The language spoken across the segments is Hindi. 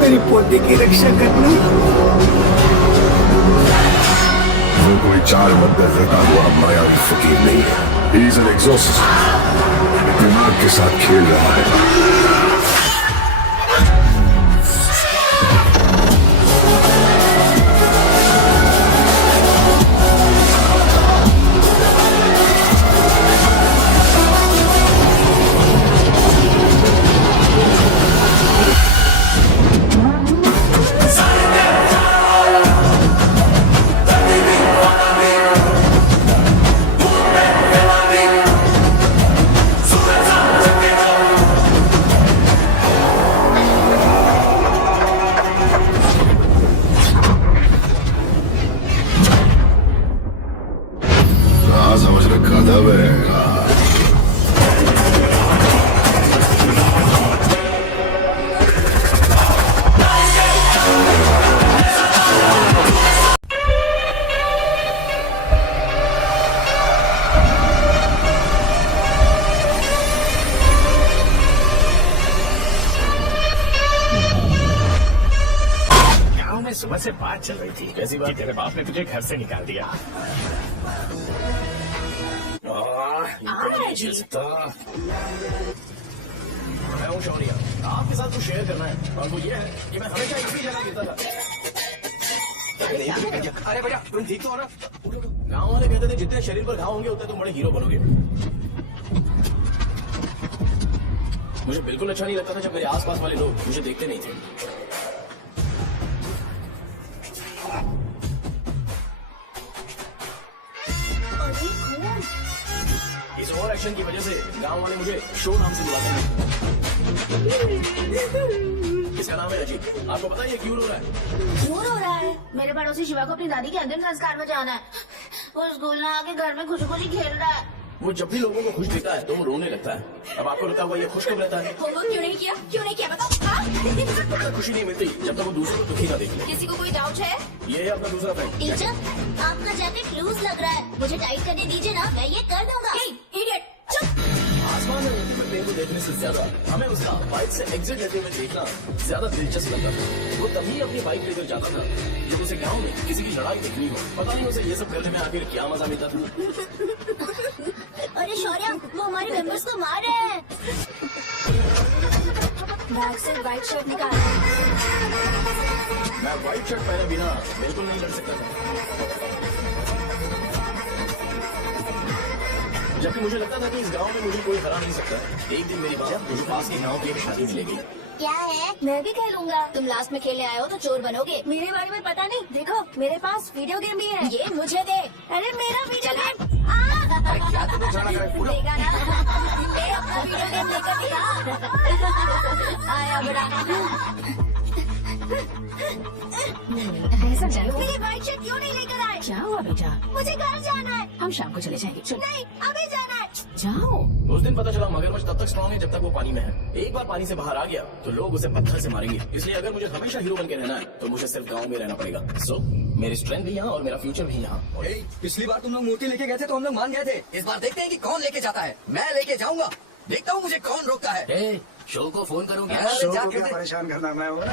मेरी पोती की रक्षा करना। वो कोई चाल मत देता हुआ मायावी फकीर नहीं है। He is an exhaust. दिमाग के साथ खेल रहा है। समझ रखा था मैं। गाँव में सुबह से बात चल रही थी। कैसी बात? तेरे बाप ने तुझे घर से निकाल दिया। मैं हूँ शौर्य। आपके साथ कुछ शेयर करना है और वो ये है कि मैं हमेशा इसी जगह गिरता था। अरे भैया तुम ठीक तो हो ना? गाँव वाले कहते थे जितने शरीर पर घाव होंगे उतने तुम बड़े हीरो बनोगे। मुझे बिल्कुल अच्छा नहीं लगता था जब मेरे आसपास वाले लोग मुझे देखते नहीं थे। इस ओवर एक्शन की वजह से गांव वाले मुझे शो नाम से बुलाते हैं। इसका नाम है अजीत। आपको पता है ये क्यों रो रहा है? क्यों रो रहा है? मेरे पड़ोसी शिवा को अपनी दादी के अंतिम संस्कार में जाना है। वो स्कूल ना आके घर में खुशी खुशी खेल रहा है। वो जब भी लोगों को खुश देखता है तो वो रोने लगता है। अब आपको लगता है वो ये खुश कब रहता है? होमवर्क क्यों नहीं किया? क्यों नहीं किया बताओ? हाँ? तब तक खुशी नहीं मिलती जब तक वो दूसरों को दुखी ना देख ले। किसी को कोई डाउट है? ये है अपना दूसरा फ्रेंड। टीचर आपका जैकेट लूज लग रहा है, मुझे टाइट करने दीजिए ना, मैं ये कर दूंगा। इडियट चुप। आसमान में उड़ती हुई प्लेन को देखने से ज्यादा हमें उसका बाइक से एग्जिट लेते हुए देखना ज्यादा दिलचस्प लगता था। वो तभी अपनी बाइक लेकर जाता था जब उसे गाँव में किसी की लड़ाई देखनी हो। पता नहीं उसे ये सब करने में आखिर क्या मजा मिलता था। अरे शौर्य वो हमारे मेंबर्स को मार रहे हैं। बैग से व्हाइट शर्ट निकाल। मैं व्हाइट शर्ट पहने बिना बिल्कुल नहीं लड़ सकता था। जबकि मुझे लगता था कि इस गांव में मुझे कोई हरा नहीं सकता। एक दिन मेरी बात मुझे पास के गांव की एक शादी में ले गई। क्या है? मैं भी खेलूंगा। तुम लास्ट में खेलने आए हो तो चोर बनोगे। मेरे बारे में पता नहीं। देखो मेरे पास वीडियो गेम भी है। ये मुझे दे। अरे मेरा वीडियो गेम। देगा ना? ले अपना वीडियो गेम लेकर दिया। आया बड़ा। ऐसा चलो। मेरी व्हाइट शर्ट क्यों नहीं लेकर आए? क्या हुआ बेटा? मुझे घर जाना है। हम शाम को चले जाएंगे। चलो नहीं अभी जाना है। जाओ। उस दिन पता चला मगरमच्छ तब तक स्ट्रॉन्ग है जब तक वो पानी में है। एक बार पानी से बाहर आ गया तो लोग उसे पत्थर से मारेंगे। इसलिए अगर मुझे हमेशा हीरो बन के रहना है तो मुझे सिर्फ गाँव में रहना पड़ेगा। सो मेरी स्ट्रेंथ भी यहाँ और मेरा फ्यूचर भी यहाँ। पिछली बार तुम लोग मूर्ति लेके गए थे तो हम लोग मान गए थे। इस बार देखते हैं कि कौन लेके जाता है। मैं लेके जाऊंगा। देखता हूँ मुझे कौन रोकता है। शो को फोन करूँगा। अरे जाके दे। परेशान करना मैं हो ना।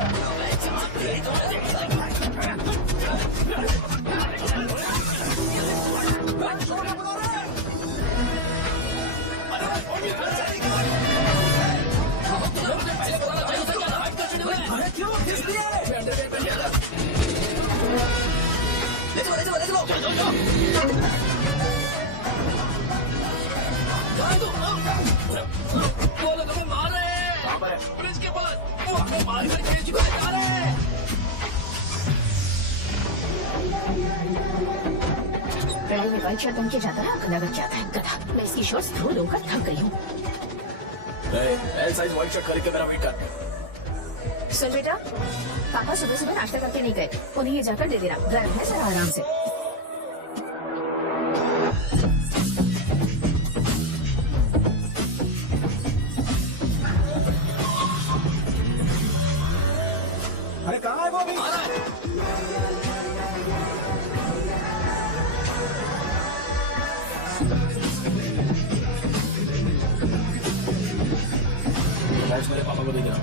बोलो तुम्हें मार रहे हैं। कहाँ पर है? ब्रिज के पास। वो हमें मार कर खेल चुका है। जा रहे हैं। पहले में व्हाइट शर्ट पहन के जाता है, लगत जाता है गधा। मैं इसकी शॉर्ट्स धो धोकर थक गई हूँ। एल साइज व्हाइट शर्ट खरीद के मेरा वेट कर। सुन बेटा, पापा सुबह सुबह नाश्ता करके नहीं गए। उन्हें ये जाकर दे देना। गर्म है जरा आराम से। अरे कहाँ है वो अभी? मेरे पापा को दे देना।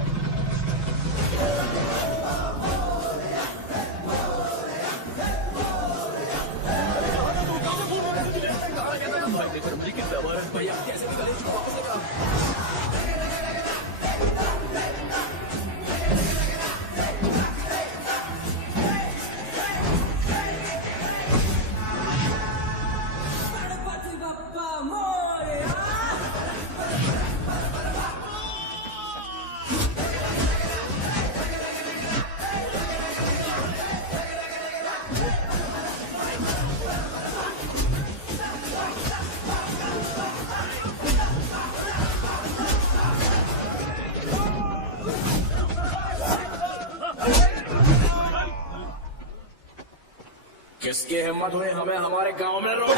किसकी हिम्मत हुई हमें हमारे गांव में रोक?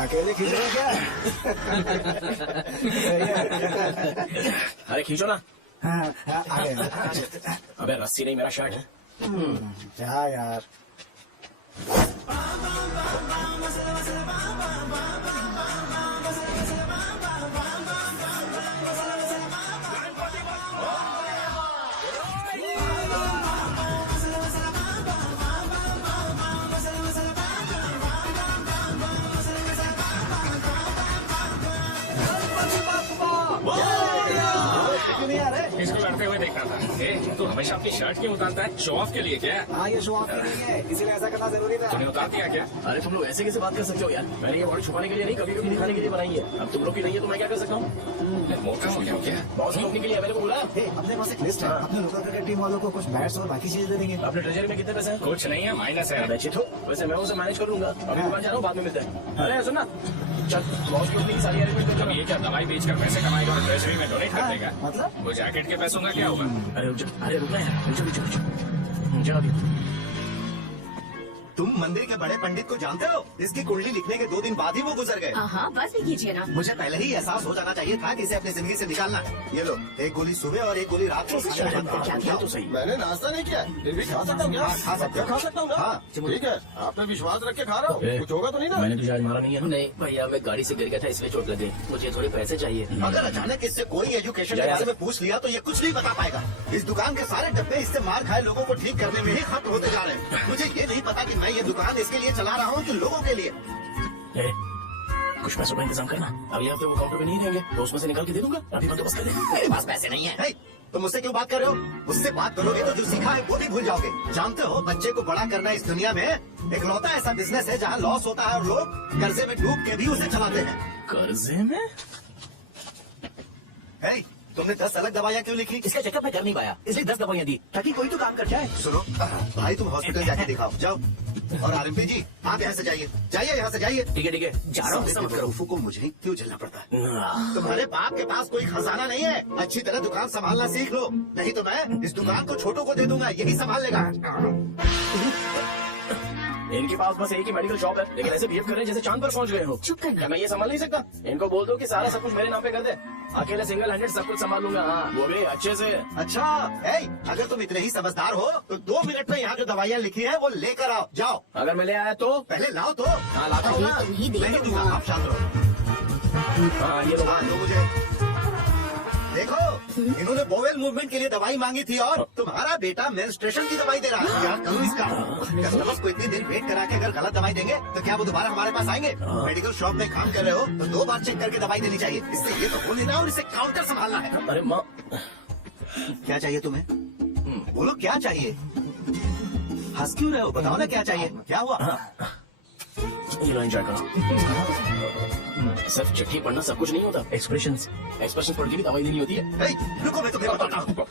अकेले खींच रहे हो क्या? सही है। अरे खींचो ना। हाँ, आ गए। अबे रस्सी नहीं, मेरा शर्ट है। क्या यार? नहीं आ रहे? इसको लड़ते हुए देखा था। तू हमेशा अपनी शर्ट क्यों उतारता है? शो ऑफ के लिए क्या? हाँ, ये शो ऑफ नहीं है, इसीलिए ऐसा करना जरूरी था। तूने उतार दिया क्या? अरे तुम लोग ऐसे कैसे बात कर सकते हो यार? मैंने ये बॉडी छुपाने के लिए नहीं, कभी कभी दिखाने के लिए बनाई है। अब तुम लोग की नहीं है तो मैं क्या कर सकता हूँ? मौका हो गया क्या? बॉस कंपनी के लिए मेरे को बोला। हे, अपने पास एक लिस्ट है। अपने लोकल क्रिकेट टीम वालों को कुछ बैट्स और बाकी चीजें दे देंगे। अपने ट्रेजरी में कितने पैसे हैं? कुछ नहीं है, माइनस है। अच्छी तो वैसे मैं उसे मैनेज कर लूंगा। अभी दुकान जा रहा हूँ, बाद में मिलते हैं। अरे सुन ना, चल बॉस कंपनी की सारी अरेंजमेंट कर अब ये क्या दवाई बेचकर पैसे कमाएगा और ट्रेजरी में डोनेट कर देगा? मतलब? वो जैकेट के पैसों का क्या होगा? अरे रुक जा, अरे रुक ना यार, रुक जा अभी। तुम मंदिर के बड़े पंडित को जानते हो? इसकी कुंडली लिखने के 2 दिन बाद ही वो गुजर गए। हाँ बस भी कीजिए ना। मुझे पहले ही एहसास हो जाना चाहिए था कि इसे अपनी जिंदगी से निकालना है। ये लो, एक गोली सुबह और एक गोली रात को। कैसे शराब कर जाते ये हो? तो सही। मैंने नाश्ता नहीं किया, फिर भी खा सकता हूँ क्या? खा सकते हो। खा सकता हूँ ना? हाँ। ठीक है, आप पे विश्वास रख के खा रहा हूँ। कुछ होगा तो नहीं ना? मैंने तुझे आज मारा नहीं है? नहीं भैया, मैं गाड़ी से गिर गया था इसलिए चोट लग गई। मुझे थोड़े पैसे चाहिए। अगर अचानक इससे कोई एजुकेशन के बारे में पूछ लिया तो ये कुछ नहीं बता पाएगा। इस दुकान के सारे डब्बे इससे मार खाए लोगों को ठीक करने में ही खत्म होते जा रहे हैं। मुझे ये नहीं पता कि मैं ये दुकान इसके लिए चला रहा हूँ कि लोगों के लिए। ए, कुछ पैसों का इंतजाम करना। अगले हफ्ते वो काउंटर पे नहीं रहेंगे तो उसमें से निकाल के दे दूंगा। अभी बंदोबस्त कर दे। मेरे पास पैसे नहीं है। हे, तुम मुझसे क्यों बात कर रहे हो? मुझसे बात करोगे तो जो सीखा है वो भी भूल जाओगे। जानते हो, बच्चे को बड़ा करना इस दुनिया में इकलौता ऐसा बिजनेस है जहाँ लॉस होता है और लोग कर्जे में डूब के भी उसे चलाते हैं। कर्जे में? हे, तुमने 10 अलग दवाइयाँ क्यों लिखी? इसका चेकअप मैं कर नहीं पाया, इसलिए 10 दवाइयाँ दी ताकि कोई तो काम कर जाए। सुनो भाई, तुम हॉस्पिटल जाके दिखाओ, जाओ। और आरएमपी जी, आप यहाँ से जाइए, जाइए यहाँ से जाइए। ठीक है, जा रहा हूँ। गुस्सा मत करो। बेवकूफों को मुझे ही क्यों झेलना पड़ता है? ना। तुम्हारे बाप के पास कोई खजाना नहीं है। अच्छी तरह दुकान संभालना सीख लो, नहीं तो मैं इस दुकान को छोटों को दे दूंगा, यही संभाल लेगा। इनके पास बस एक ही मेडिकल शॉप है, लेकिन ऐसे बिहेव कर रहे हैं जैसे चांद पर पहुंच गए हो। चुप करना। क्या मैं ये संभाल नहीं सकता? इनको बोल दो कि सारा सब कुछ मेरे नाम पे कर दे। अकेले सिंगल हैंडेड सब कुछ संभाल लूंगा। हाँ, वो भी अच्छे से। अच्छा, हे, अगर तुम इतने ही समझदार हो तो 2 मिनट में यहाँ जो दवाइयाँ लिखी है वो लेकर आओ, जाओ। अगर मैं ले आया तो? पहले लाओ तो। हाँ, लाता हूँ ना। तुम ही दे नहीं दो दूंगा, ना। आप शांत रहो। हाँ, ये लो। हाँ, दो मुझे। देखो, इन्होंने बोवेल मूवमेंट के लिए दवाई मांगी थी और तुम्हारा बेटा मेंस्ट्रुएशन की दवाई दे रहा है। क्या करूँ इसका? कस्टमर्स को इतनी देर वेट करा के अगर गलत दवाई देंगे तो क्या वो दोबारा हमारे पास आएंगे? मेडिकल शॉप में काम कर रहे हो तो 2 बार चेक करके दवाई देनी चाहिए। इससे ये तो हो नहीं रहा और इसे काउंटर संभालना है। अरे माँ, क्या चाहिए तुम्हें? बोलो क्या चाहिए? हंस क्यों रहे हो? बताओ ना क्या चाहिए? क्या हुआ? ये लो, एंजॉय करो। सिर्फ चिट्ठी पढ़ना सब कुछ नहीं होता। एक्सप्रेशंस पढ़ के भी दवाई देनी होती है। हे, रुको, मैं तुम्हें बताता हूँ।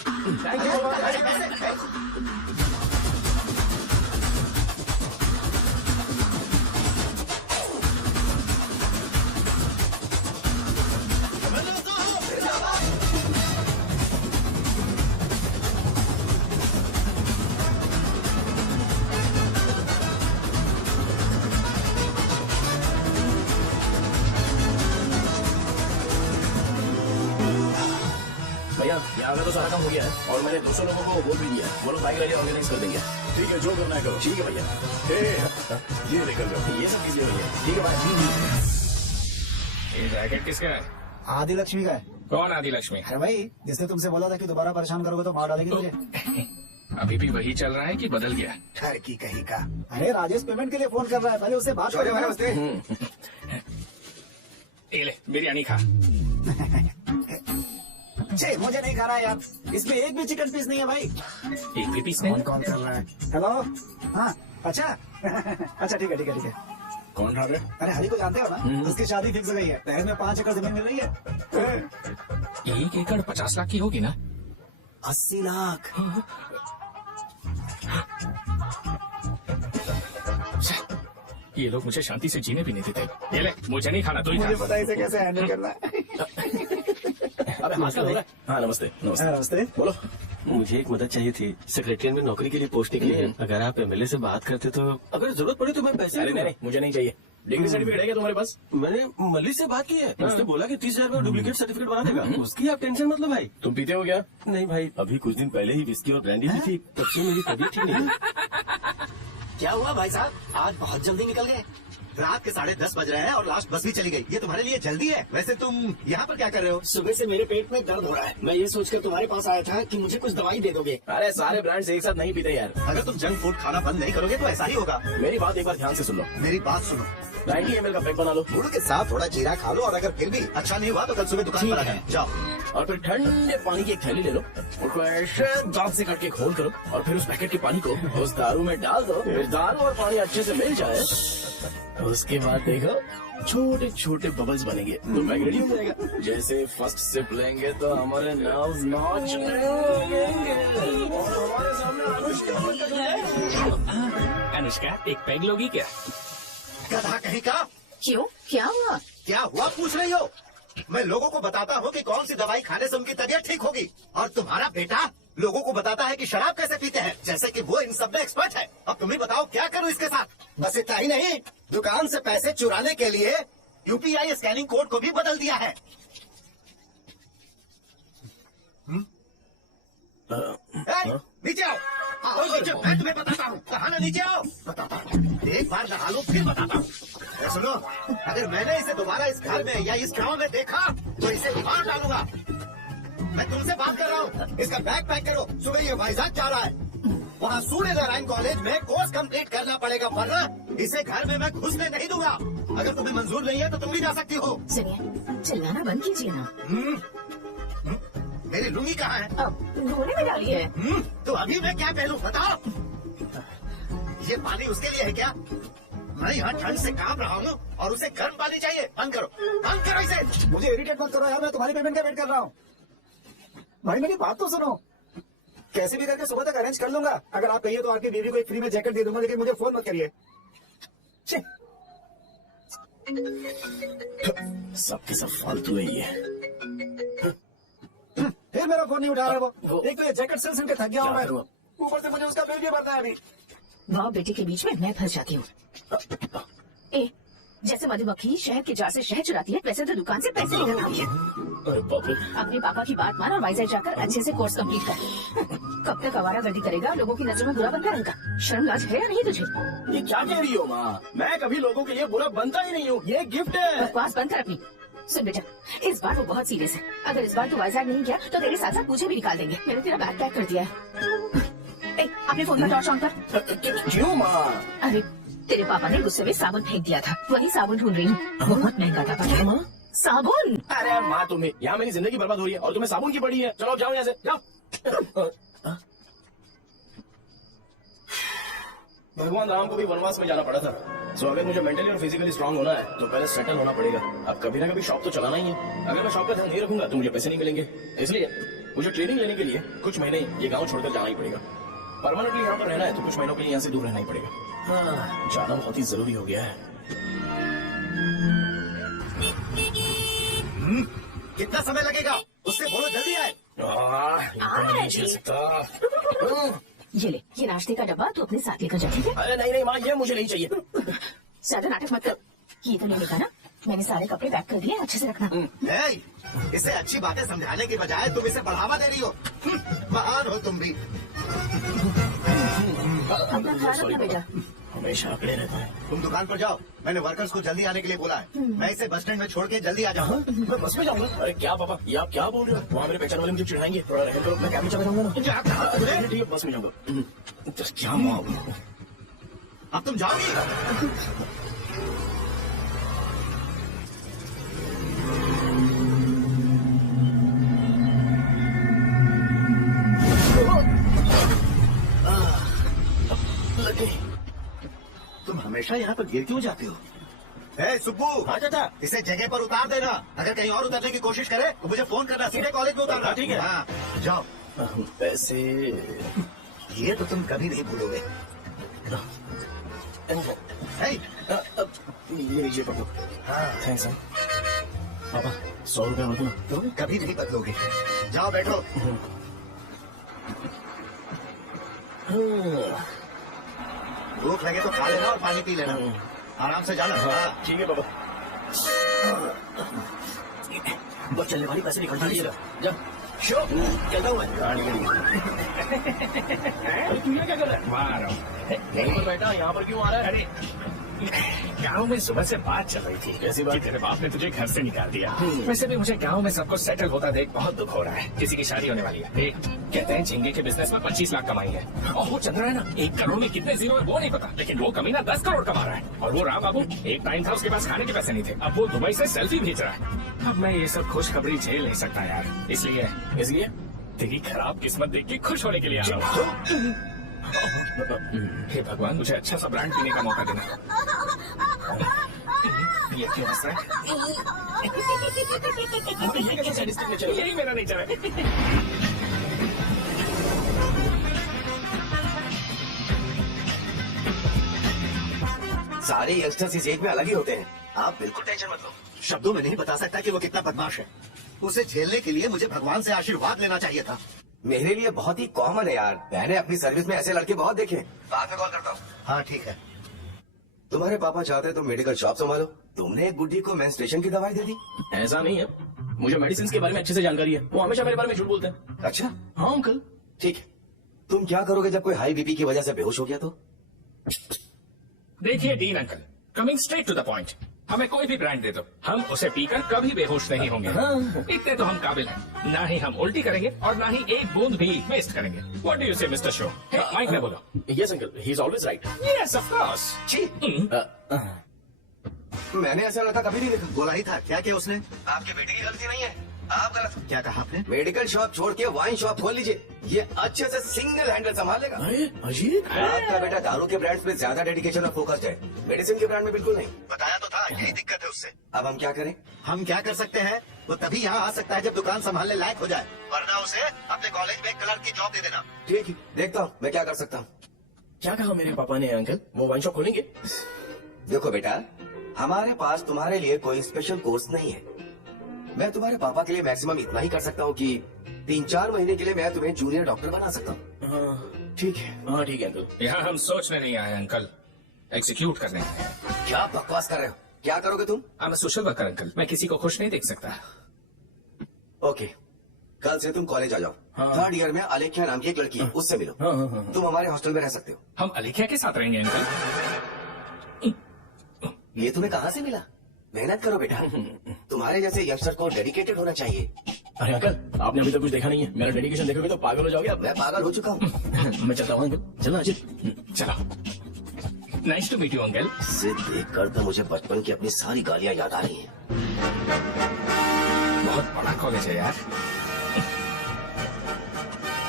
यहाँ का तो सारा काम हो गया है और मैंने 200 लोगों को बोल भी दिया, वो लोग बाइक रैली ऑर्गेनाइज कर देंगे। ठीक है, जो करना है करो। ठीक है भैया। ये लेकर जाओ, ये सब कीजिए भैया। ठीक है भाई। ये जैकेट किसका है? आदि लक्ष्मी का है। कौन आदि लक्ष्मी? अरे भाई, जिसने तुमसे बोला था कि दोबारा परेशान करोगे तो मार डालेगी मुझे। अभी भी वही चल रहा है कि बदल गया? ठरकी कहीं का। अरे राजेश पेमेंट के लिए फोन कर रहा है, पहले उससे बात करो। ये ले बिरयानी खा। छे, मुझे नहीं खाना है यार, इसमें एक भी चिकन पीस नहीं है भाई। एक भी पीस नहीं? कौन कर रहा है? हेलो, हाँ, अच्छा अच्छा, ठीक है ठीक है ठीक है। कौन रहा है? अरे हरी को जानते हो ना, उसकी शादी फिक्स हो गई है, शहर में 5 एकड़ जमीन मिल रही है। 1 एकड़ 50 लाख की होगी ना? 80 लाख। ये लोग मुझे शांति से जीने भी नहीं देते। ये ले, मुझे नहीं खाना, तू ही मुझे खा। पता है इसे कैसे हैंडल करना है। अबे हाथ का हो रहा है। हाँ नमस्ते। नमस्ते। नमस्ते। बोलो। मुझे एक मदद चाहिए थी, सेक्रेटरिएट में नौकरी के लिए पोस्टिंग के लिए। अगर आप एमएलए से बात करते तो अगर जरूरत पड़े तो मैं पैसे अरे नहीं, मुझे नहीं चाहिए। डिग्री सर्टिफिकेट है क्या तुम्हारे पास? मैंने मलिक से बात की है, उसने बोला कि 30,000 में डुप्लीकेट सर्टिफिकेट बना देगा। उसकी आप टेंशन मत लो भाई। तुम पीते हो क्या? नहीं भाई, अभी कुछ दिन पहले ही विस्की और ब्रांडी पी थी, तब से मेरी तबीयत ठीक नहीं है। क्या हुआ भाई साहब, आज बहुत जल्दी निकल गए? रात के 10:30 बज रहे हैं और लास्ट बस भी चली गई। ये तुम्हारे लिए जल्दी है? वैसे तुम यहाँ पर क्या कर रहे हो? सुबह से मेरे पेट में दर्द हो रहा है, मैं ये सोचकर तुम्हारे पास आया था कि मुझे कुछ दवाई दे दोगे। अरे सारे ब्रांड्स एक साथ नहीं पीते यार। अगर तुम जंक फूड खाना बंद नहीं करोगे तो ऐसा ही होगा। मेरी बात एक बार ध्यान से सुन लो। मेरी बात सुनो, 90 ml का पैक बना लो। गुड़ के साथ थोड़ा जीरा खा लो और अगर फिर भी अच्छा नहीं हुआ तो कल सुबह दुकान पर आ जाओ। जाओ। और फिर ठंडे पानी की एक थैली ले लो, उसको ऐसे दांत से काट के खोल करो और फिर उस पैकेट के पानी को उस दारू में डाल दो। फिर दारू और पानी अच्छे से मिल जाए, उसके बाद देखो छोटे छोटे बबल्स बनेंगे तो पैक रेडी हो जाएगा। जैसे फर्स्ट सिप लेंगे तो हमारे नर्व्स नाचने लगेंगे और हमारे सामने अनुष्का, एक पैग लोगी क्या? गधा कहीं का। क्यों, क्या हुआ? क्या हुआ पूछ रही हो? मैं लोगों को बताता हूँ कि कौन सी दवाई खाने से उनकी तबीयत ठीक होगी, और तुम्हारा बेटा लोगों को बताता है कि शराब कैसे पीते हैं, जैसे कि वो इन सब में एक्सपर्ट है। अब तुम ही बताओ क्या करूँ इसके साथ? बस इतना ही नहीं, दुकान से पैसे चुराने के लिए यूपीआई स्कैनिंग कोड को भी बदल दिया है। नीचे आओ, आओ नीचे, मैं तुम्हें बताता हूँ। कहा ना नीचे आओ, बताता हूँ। एक बार नहा लो फिर बताता हूँ। सुनो, अगर मैंने इसे दोबारा इस घर में या इस गांव में देखा तो इसे मार डालूंगा। मैं तुमसे बात कर रहा हूँ। इसका बैग पैक करो, सुबह ये वाइजाग जा रहा है। वहाँ सूर्य नारायण कॉलेज में कोर्स कंप्लीट करना पड़ेगा, वरना इसे घर में मैं घुसने नहीं दूंगा। अगर तुम्हें मंजूर नहीं है तो तुम भी जा सकती हो। सुनिए, चिल्लाना बंद कीजिए ना। मेरी लुंगी कहाँ है? अब धोने में डाली है। तो अभी मैं क्या पहनूं बताओ? ये पानी उसके लिए है क्या? मैं यहाँ ठंड से कांप रहा हूँ और उसे गर्म पानी चाहिए। बंद करो, बंद करो इसे। मुझे इरिटेट मत करो यार, मैं तुम्हारी पेमेंट का वेट कर रहा हूँ। भाई मेरी बात तो सुनो, कैसे भी करके सुबह तक अरेंज कर लूंगा। अगर आप कहिए तो आपकी बीवी को एक फ्री में जैकेट दे दूंगा, लेकिन मुझे फोन मत करिए। सबके सब फालतू है ये। फिर मेरा फोन नहीं उठा रहा वो। एक तो ये जैकेट सिल के थक गया हूँ मैं, क्या ऊपर से मुझे उसका बिल भी भरना है अभी। बाप बेटे के बीच में मैं फंस जाती हूँ। जैसे मधुमक्खी शहद के जार से शहद चुराती है, वैसे तो दुकान से पैसे निकलती है। अरे बाप रे। अपने पापा की बात मान और वाइजर जाकर अच्छे से कोर्स कंप्लीट कर। कब तक आवारागर्दी करेगा, लोगों की नजरों में बुरा बनता रहेगा? शर्म लाज है या नहीं तुझे? ये क्या कह रही हो माँ? मैं कभी लोगों के लिए बुरा बनता ही नहीं हूँ, ये गिफ्ट है। बकवास बंद कर अपनी। सुन बेटा, इस बार वो बहुत सीरियस है। अगर इस बार तू वाइजर नहीं किया तो तेरे साथ साथ मुझे भी निकाल देंगे। मैंने तेरा बैग पैक कर दिया है। अपने फोन का टॉर्च ऑन कर। क्यों माँ? अरे तेरे पापा ने गुस्से में साबुन फेंक दिया था, वही साबुन ढूंढ रही हूँ। बहुत महंगा था पता है माँ? साबुन। अरे माँ, तुम्हें यहाँ मेरी जिंदगी बर्बाद हो रही है और तुम्हें साबुन की पड़ी है। चलो जाओ यहाँ से, जाओ। भगवान राम को भी वनवास में जाना पड़ा था, तो अगर मुझे मेंटली और फिजिकली स्ट्रांग होना है तो पहले सेटल होना पड़ेगा। अब कभी ना कभी शॉप तो चलाना ही है। अगर मैं शॉप का ध्यान नहीं रखूंगा तो मुझे पैसे नहीं मिलेंगे, इसलिए मुझे ट्रेनिंग लेने के लिए कुछ महीने ये गाँव छोड़कर जाना ही पड़ेगा। परमानेंटली यहाँ पर रहना है तो कुछ महीनों के लिए यहाँ से दूर रहना ही पड़ेगा। हाँ, जाना बहुत ही जरूरी हो गया है। कितना समय लगेगा? उससे बोलो जल्दी आए। नहीं झेल सकता। ये ले, ये नाश्ते का डब्बा तू अपने साथ लेकर जा, ठीक है? अरे नहीं नहीं माँ, ये मुझे नहीं चाहिए। ज्यादा नाटक मत कर। ये तो लेने का ना, मैंने सारे कपड़े पैक कर दिए, अच्छे से रखना। ए, इसे अच्छी बातें समझाने की बजाय तुम इसे बढ़ावा दे रही हो। महान हो तुम भी। अपना ख्याल रखना बेटा। हमेशा अकेले रहता है। तुम दुकान पर जाओ, मैंने वर्कर्स को जल्दी आने के लिए बोला है। मैं इसे बस स्टैंड में छोड़ के जल्दी आ जाऊंगा। मैं बस में जाऊंगा। अरे क्या पापा, ये आप क्या बोल रहे हो? वहाँ मेरे पहचान वाले मुझे चिढ़ाएंगे। थोड़ा रहम करो, मैं कैब में चला जाऊंगा ना। क्या कहा तुमने? ठीक है, बस में जाऊंगा। क्या माँ, अब तुम जाओगी? तुम हमेशा यहाँ पर गिर क्यों जाते हो? ए सुब्बू, हाँ चाचा। इसे जगह पर उतार देना। अगर कहीं और उतरने की कोशिश करे तो मुझे फोन करना, सीधे कॉलेज में उतारना। हाँ, ठीक है। हाँ, जाओ। पैसे ये तो तुम कभी नहीं भूलोगे। ए, ये लीजिए पापा। हाँ, थैंक्स पापा। 100 रुपया मत दो। तुम कभी नहीं बदलोगे। जाओ बैठो। भूख लगे तो खा लेना और पानी पी लेना। आराम से जाना। हाँ। ठीक है पापा। बस चलने वाली पैसे निकाल दीजिएगा। जा शो चलता हूँ मैं। अरे तू यहाँ क्या कर रहा है? वहाँ आ रहा हूँ। यहीं पर बैठा, यहाँ पर क्यों आ रहा है? अरे गांव में सुबह से बात चल रही थी। कैसी बात? कि तेरे बाप ने तुझे घर से निकाल दिया। वैसे भी मुझे गांव में सबको सेटल होता देख बहुत दुख हो रहा है। किसी की शादी होने वाली है। एक कहते हैं झींगे के बिजनेस में 25 लाख कमाई है, और वो चंद्रा है ना, 1 करोड़ में कितने जीरो है वो नहीं पता, लेकिन वो कमीना 10 करोड़ कमा रहा है। और वो राम बाबू, एक टाइम था उसके पास खाने के पैसे नहीं थे, अब वो दुबई से सेल्फी भेज रहा है। अब मैं ये सब खुशखबरी झेल नहीं सकता यार, इसलिए तेरी खराब किस्मत देख के खुश होने के लिए आ रहा हूँ। हे भगवान, मुझे अच्छा सा ब्रांड पीने का मौका देना। ये क्यों हंस रहा है? ये कैसे satisfied में चल रहा है? यही मेरा नेचर है। सारे यंगस्टर्स इस एज में अलग ही होते हैं। आप बिल्कुल टेंशन मत लो। शब्दों में नहीं बता सकता कि वो कितना बदमाश है। उसे झेलने के लिए मुझे भगवान से आशीर्वाद लेना चाहिए था। मेरे लिए बहुत ही कॉमन है यार। मैंने अपनी सर्विस में ऐसे लड़के बहुत देखे। बाद में कॉल करता हूँ। हाँ ठीक है। तुम्हारे पापा चाहते तो मेडिकल शॉप संभालो। तुमने एक बुढ़ी को मेंस्ट्रुएशन की दवाई दे दी। ऐसा नहीं है, मुझे मेडिसिन के बारे में अच्छे से जानकारी है। वो हमेशा मेरे बारे में झूठ बोलते हैं। अच्छा, हाँ अंकल। ठीक है। तुम क्या करोगे जब कोई हाई बीपी की वजह से बेहोश हो गया तो? देखिए dean uncle, coming straight to the point, हमें कोई भी ब्रांड दे दो, हम उसे पीकर कभी बेहोश नहीं होंगे। इतने तो हम काबिल हैं। ना ही हम उल्टी करेंगे और ना ही एक बूंद भी वेस्ट करेंगे। व्हाट डू यू से मिस्टर शो? माइक में बोलो। Yes uncle, he is always right. Yes of course. मैंने ऐसा लड़का कभी नहीं देखा। बोला ही था। क्या किया उसने? आपके बेटे की गलती नहीं है, आप गलत। क्या कहा आपने? मेडिकल शॉप छोड़ के वाइन शॉप खोल लीजिए। ये अच्छे से सिंगल हैंडल संभाल लेगा। अरे अजीब। आपका बेटा दारू के ब्रांड्स में ज्यादा डेडिकेशन और फोकस्ड है, मेडिसिन के ब्रांड में बिल्कुल नहीं। बताया तो था, यही दिक्कत है उससे। अब हम क्या करें? हम क्या कर सकते हैं? वो तभी यहाँ आ सकता है जब दुकान संभालने लायक हो जाए, वरना उसे अपने कॉलेज में क्लर्क की जॉब दे देना। ठीक है, देखता हूँ मैं क्या कर सकता हूँ। क्या कहा मेरे पापा ने अंकल? वो वाइन शॉप खोलेंगे? देखो बेटा, हमारे पास तुम्हारे लिए कोई स्पेशल कोर्स नहीं है। मैं तुम्हारे पापा के लिए मैक्सिमम इतना ही कर सकता हूँ कि 3-4 महीने के लिए मैं तुम्हें जूनियर डॉक्टर बना सकता हूँ। ठीक है? हाँ ठीक है अंकल। यहाँ हम सोचने नहीं आए अंकल, एग्जीक्यूट करने आए हैं। क्या बकवास कर रहे हो? क्या करोगे तुम? I'm a social worker uncle, मैं किसी को खुश नहीं देख सकता। ओके, कल से तुम कॉलेज आ जाओ। हाँ। 3rd ईयर में अलेख्या नाम की एक लड़की है, उससे मिलो। हाँ। तुम हमारे हॉस्टल में रह सकते हो। हम अलेख्या के साथ रहेंगे अंकल। ये तुम्हें कहाँ से मिला? मेहनत करो बेटा। तुम्हारे जैसे यंगस्टर को डेडिकेटेड होना चाहिए। अरे अंकल, आपने अभी तक कुछ देखा नहीं है। मेरा डेडिकेशन देखोगे तो पागल हो जाओगे आप। मैं पागल हो चुका हूँ। मैं चलता हूँ अंकल। चलो अजीत, चलो। Nice to meet you uncle. इसे देखकर तो मुझे बचपन की अपनी सारी गालियाँ याद आ रही हैं। बहुत बड़ा कॉलेज है यार।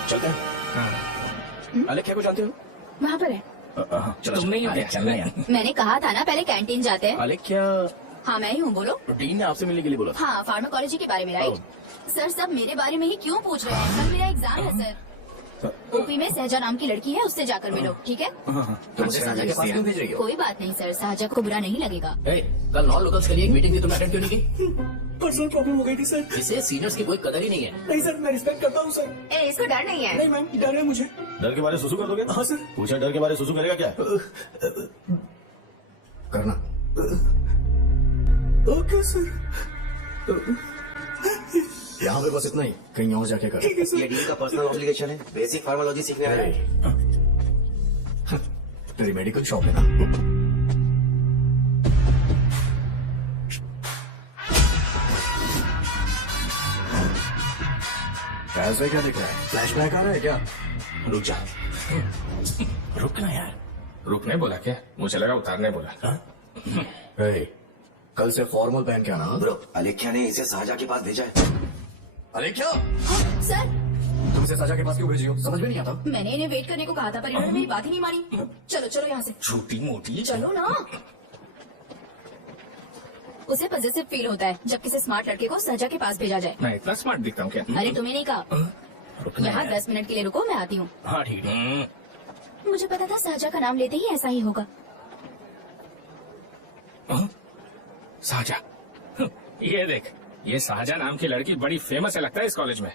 चलते हैं। हाँ। अलेख्या को जानते हो? वहाँ पर है। चलो तुम नहीं हो क्या? चलना यार। मैंने कहा था ना पहले कैंटीन जाते हैं। अलेख्या, हाँ मैं ही हूँ, बोलो। डीन ने आपसे मिलने के लिए बोला था। हाँ, फार्माकोलॉजी के बारे में, राइट? सर सब मेरे बारे में ही क्यों पूछ रहे हैं? कल मेरा एग्जाम है सर। ओपी में सहजा नाम की लड़की है, उससे जाकर मिलो, ठीक है? तो मुझे साझा के पास क्यों भेज रही हो? कोई बात नहीं सर, सहजा को बुरा नहीं लगेगा। कल नॉन लोकल्स के लिए एक मीटिंग थी, तुम अटेंड क्यों नहीं की? पर्सनल प्रॉब्लम हो गई थी सर। इसे सीनियर्स की कोई कदर ही नहीं है। नहीं सर, मैं रिस्पेक्ट करता हूँ सर। ए, इसको डर नहीं है। नहीं मैम, डर है मुझे। डर के बारे सुसु कर दोगे? हाँ सर। पूछा डर के बारे सुसु करेगा क्या? करना। Okay sir. यहाँ पे बस इतना ही, कहीं और जाके कर। ये डील का पर्सनल ऑब्लिगेशन है, बेसिक फार्मोलॉजी सीखने वाले। तेरी मेडिकल शॉप है ना? ऐसा क्या दिख रहा है? फ्लैशबैक आ रहा है क्या? रुक जा। रुकना यार। रुकने बोला क्या? मुझे लगा उतारने बोला। हे, कल से फॉर्मल पहन के आना। ब्रो, अलेख्या ने इसे शाहजहां के पास भेजा है। अरे क्या? सर, तुमसे शाहजहां के पास क्यों भेजी हो? समझ में नहीं आता। मैंने इन्हें वेट करने को कहा था पर इन्होंने मेरी बात ही नहीं मानी। चलो चलो यहाँ से, छोटी मोटी। चलो ना। उसे पॉजिटिव फील होता है जब किसी स्मार्ट लड़के को सहजा के पास भेजा जाए। मैं इतना स्मार्ट दिखता हूँ क्या? अरे तुम्हें नहीं कहा। रुकना यहाँ यार। 10 मिनट के लिए रुको, मैं आती हूँ। हाँ ठीक है। मुझे पता था सहजा का नाम लेते ही ऐसा ही होगा। शाहजहां, ये देख, ये शाहजहां नाम की लड़की बड़ी फेमस है लगता है इस कॉलेज में।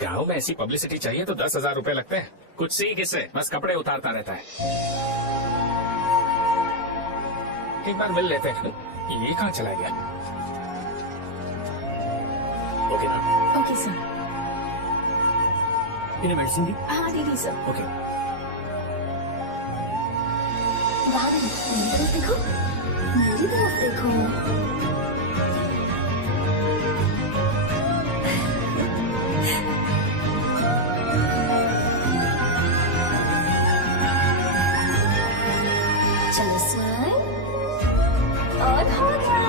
गाँव में ऐसी पब्लिसिटी चाहिए तो 10,000 रुपए लगते हैं। कुछ सीख इससे, बस कपड़े उतारता रहता है। एक बार मिल लेते हैं। ये कहाँ चला गया? ओके ना? Okay sir. इन्हें मेडिसिन दी? हाँ दीदी सर। ओके। वहाँ मेरी तरफ देखो, मेरी तरफ देखो। चलो सर, और हो गया।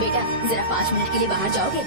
बेटा जरा 5 मिनट के लिए बाहर जाओगे?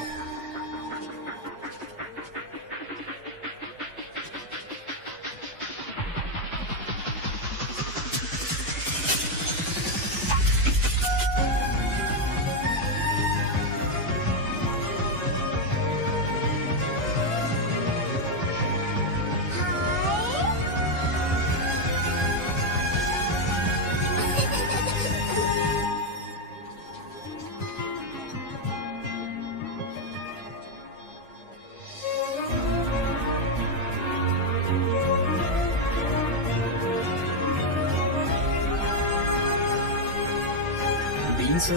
Dean sir.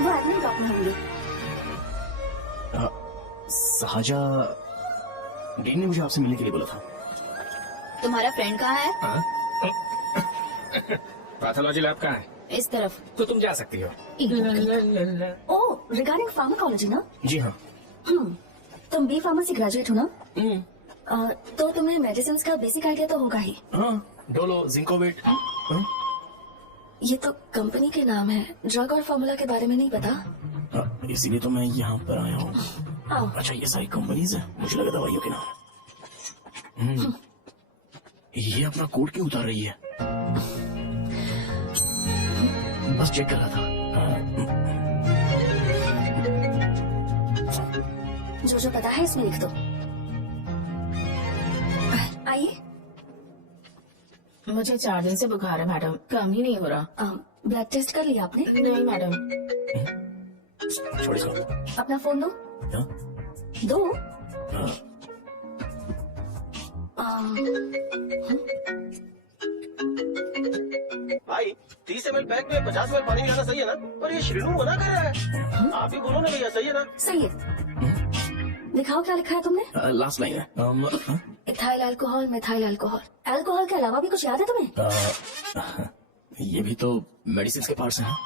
वो एडमिन ब्लॉक में होंगे। शाहजहां, डीन ने मुझे आपसे मिलने के लिए बोला था। तुम्हारा फ्रेंड कहाँ है? पैथोलॉजी लैब कहाँ है? इस तरफ। तो तुम जा सकती हो। ओ, रिगार्डिंग फार्माकोलॉजी ना? जी हाँ। तुम बी फार्मेसी ग्रेजुएट हो ना? तो तुम्हें मेडिसिन का बेसिक आइडिया तो होगा ही। हाँ, डोलो, जिंकोवेट। ये तो कंपनी के नाम है, ड्रग और फॉर्मूला के बारे में नहीं पता। इसीलिए तो मैं यहाँ पर आया हूँ। आओ। अच्छा, ये सारी कंपनीज है, मुझे लगा दवाइयों के नाम। ये अपना कोट क्यों उतार रही है? बस चेक कर रहा था। जो जो पता है इसमें लिख दो। आइए। मुझे 4 दिन से बुखार है मैडम, कम ही नहीं हो रहा। ब्लड टेस्ट कर लिया आपने? नहीं मैडम। छोड़ इसको। अपना फोन दो। हाँ? दो। हाँ। भाई 30 ml पैक में 50 ml पानी मिलाना सही है ना? पर ये श्रीनू मना कर रहा है। आप ही बोलो ना भैया, सही है ना? सही है। दिखाओ क्या लिखा है तुमने? लास्ट लाइन है। Ethyl alcohol, methyl alcohol. Alcohol के अलावा भी कुछ याद है तुम्हें? ये भी तो मेडिसिन के पार्ट्स हैं।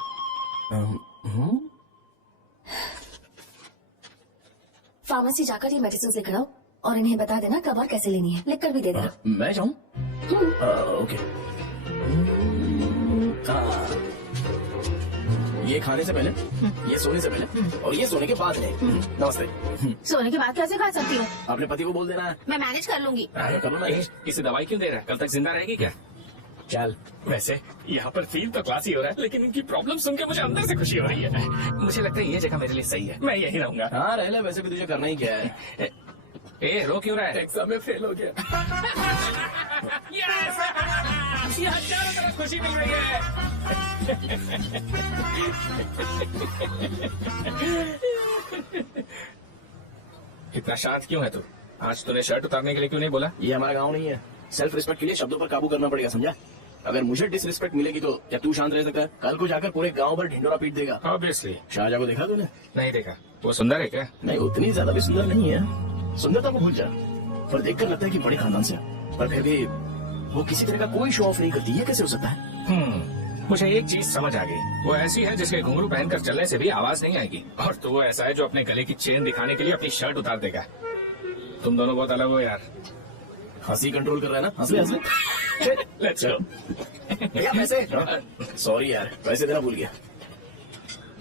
फार्मेसी जाकर ये मेडिसिन लिख रहा हूँ और इन्हें बता देना कब और कैसे लेनी है, लिख कर भी दे देना। मैं जाऊँ? ओके। ये खाने से पहले, ये सोने से पहले और ये सोने के बाद है। नमस्ते। सोने के बाद कैसे खा सकती हूँ? अपने पति को बोल देना। मैं मैनेज कर लूंगी। करो ना। इसे दवाई क्यों दे रहा है? कल तक जिंदा रहेगी क्या? चल। वैसे यहाँ पर फील तो क्लासी हो रहा है, लेकिन इनकी प्रॉब्लम सुन के मुझे अंदर से खुशी हो रही है। मुझे लगता है ये जगह मेरे लिए सही है, मैं यहीं रहूंगा। हाँ रह ले, वैसे भी तुझे करना ही क्या है। ए रो क्यों रहा है? एग्जाम में फेल हो गया। यस! यहाँ चारों तरफ खुशी मिल रही है। इतना शांत क्यों है तू? आज तूने शर्ट उतारने के लिए क्यों नहीं बोला? ये हमारा गांव नहीं है। सेल्फ रिस्पेक्ट के लिए शब्दों पर काबू करना पड़ेगा, समझा? अगर मुझे डिसरिस्पेक्ट मिलेगी तो क्या तू शांत रह सकता है? कल को जाकर पूरे गांव भर ढिंडोरा पीट देगा। ऑब्वियसली। शाहजहां को देखा तूने? नहीं देखा। वो सुंदर है क्या? नहीं, उतनी ज्यादा भी सुंदर नहीं है। सुंदरता को भूल जा, पर देखकर लगता है कि बड़े खानदान से है। पर फिर भी वो किसी तरह का कोई शो ऑफ नहीं करती है। कैसे हो सकता है? मुझे एक चीज समझ आ गई। वो ऐसी है जिसके घुंघरू पहनकर चलने से भी आवाज नहीं आएगी, और तू वो ऐसा है जो अपने गले की चेन दिखाने के लिए अपनी शर्ट उतार देगा। तुम दोनों बहुत अलग हो यार। हंसी कंट्रोल कर रहा है ना? हंस ले हंस ले। Let's go. भैया पैसे। सॉरी यार, पैसे देना भूल गया।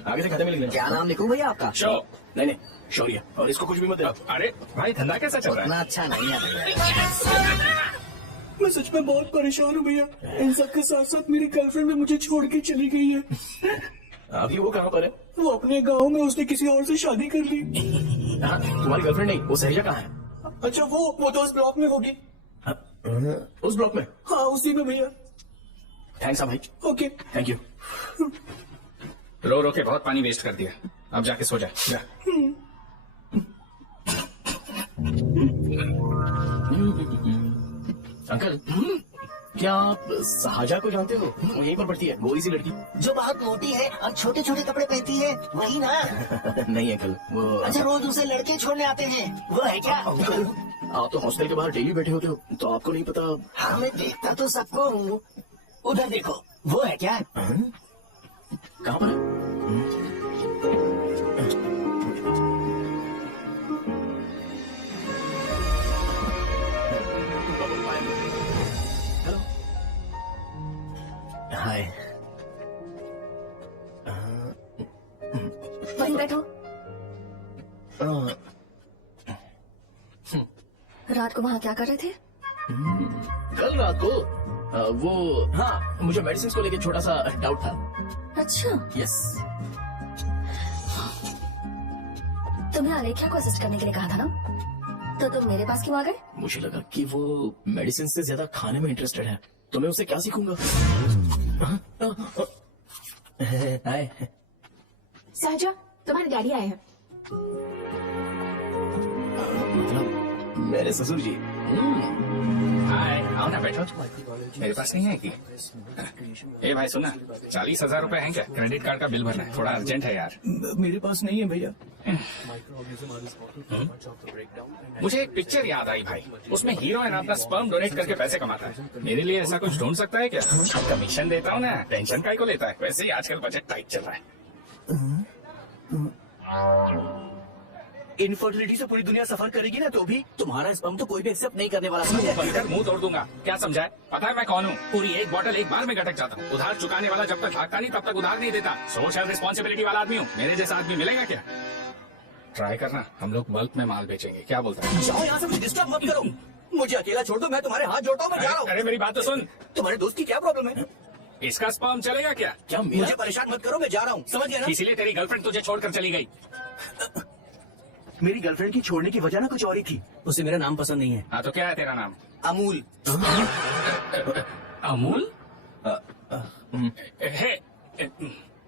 आगे से खाते में लिख लेना। क्या नाम लिखूं भैया आपका? शो। नहीं नहीं, शौर्य। और इसको कुछ भी मत देना। अरे भाई, धंधा कैसा चल रहा इतना है? अच्छा नहीं है। मैं सच में बहुत परेशान हूँ भैया। इन सब के साथ साथ मेरी गर्लफ्रेंड भी मुझे छोड़ के चली गई है। अभी वो कहाँ पर है? वो अपने गांव में उसने किसी और से शादी कर ली। हाँ, तुम्हारी गर्लफ्रेंड नहीं, वो सहजा कहाँ है? अच्छा वो तो उस ब्लॉक में होगी। उस ब्लॉक में? हाँ उसी में भैया। थैंक्स भाई। Okay thank you. रो रो के बहुत पानी वेस्ट कर दिया। अब जाके सो जा। अंकल, क्या आप शाहजहां को जानते हो? वो यहीं पर पढ़ती है, गोरी सी लड़की। जो बहुत मोटी है और छोटे छोटे कपड़े पहनती है, वही ना? नहीं अंकल, वो अच्छा, रोज उसे लड़के छोड़ने आते हैं, वो है क्या? आप तो हॉस्टल के बाहर डेली बैठे होते हो, तो आपको नहीं पता? हाँ, मैं देखता तो सबको हूँ। उधर देखो, वो है क्या? कहाँ पर है? हाय। वहीं बैठो। रात को वहाँ क्या कर रहे थे? कल रात को वो, हाँ, मुझे मेडिसिन को लेके छोटा सा डाउट था। अच्छा, यस। तुम्हें आलेख्या को असिस्ट करने के लिए कहा था ना, तो तुम मेरे पास क्यों आ गए? मुझे लगा कि वो मेडिसिन से ज्यादा खाने में इंटरेस्टेड है, तो मैं उससे क्या सीखूंगा? हाय। सहजा, तुम्हारे डैडी आए हैं। मतलब मेरे ससुर जी। हाय, आओ ना बैठो। मेरे पास नहीं है कि? ए भाई सुना, 40,000 रुपए हैं क्या? क्रेडिट कार्ड का बिल भरना है, थोड़ा अर्जेंट है यार। मेरे पास नहीं है भैया। मुझे एक पिक्चर याद आई भाई, उसमें हीरोइन अपना स्पर्म डोनेट करके पैसे कमाता है। मेरे लिए ऐसा कुछ ढूंढ सकता है क्या? कमीशन देता हूँ ना, टेंशन काय को लेता है? वैसे ही आजकल बजट टाइट चल रहा है। इनफर्टिलिटी से पूरी दुनिया सफर करेगी ना, तो भी तुम्हारा स्पर्म तो कोई भी एक्सेप्ट नहीं करने वाला, समझे? बनकर मुंह तोड़ दूंगा। क्या समझा? पता है मैं कौन हूँ? पूरी एक बोतल एक बार में गटक जाता हूँ। उधार चुकाने वाला जब तक भागता नहीं तब तक उधार नहीं देता। सोशल रिस्पॉन्सिबिलिटी वाला आदमी हूँ। मेरे जैसा आदमी मिलेगा क्या? ट्राई करना, हम लोग बल्क में माल बेचेंगे। क्या बोलता है? जाओ यहाँ से, मुझे डिस्टर्ब मत करो। मुझे अकेला छोड़ दो, मैं तुम्हारे हाथ जोड़ता हूँ, मैं जा रहा हूँ। अरे मेरी बात तो सुन। तुम्हारे दोस्त की क्या प्रॉब्लम है? इसका स्पर्म चलेगा क्या? क्या मुझे परेशान मत करो, मैं जा रहा हूँ, समझ गया ना? इसीलिए तेरी गर्लफ्रेंड तुझे छोड़कर चली गई। मेरी गर्लफ्रेंड की छोड़ने की वजह ना कुछ और ही थी। उसे मेरा नाम पसंद नहीं है। हाँ तो क्या है तेरा नाम? अमूल। अमूल?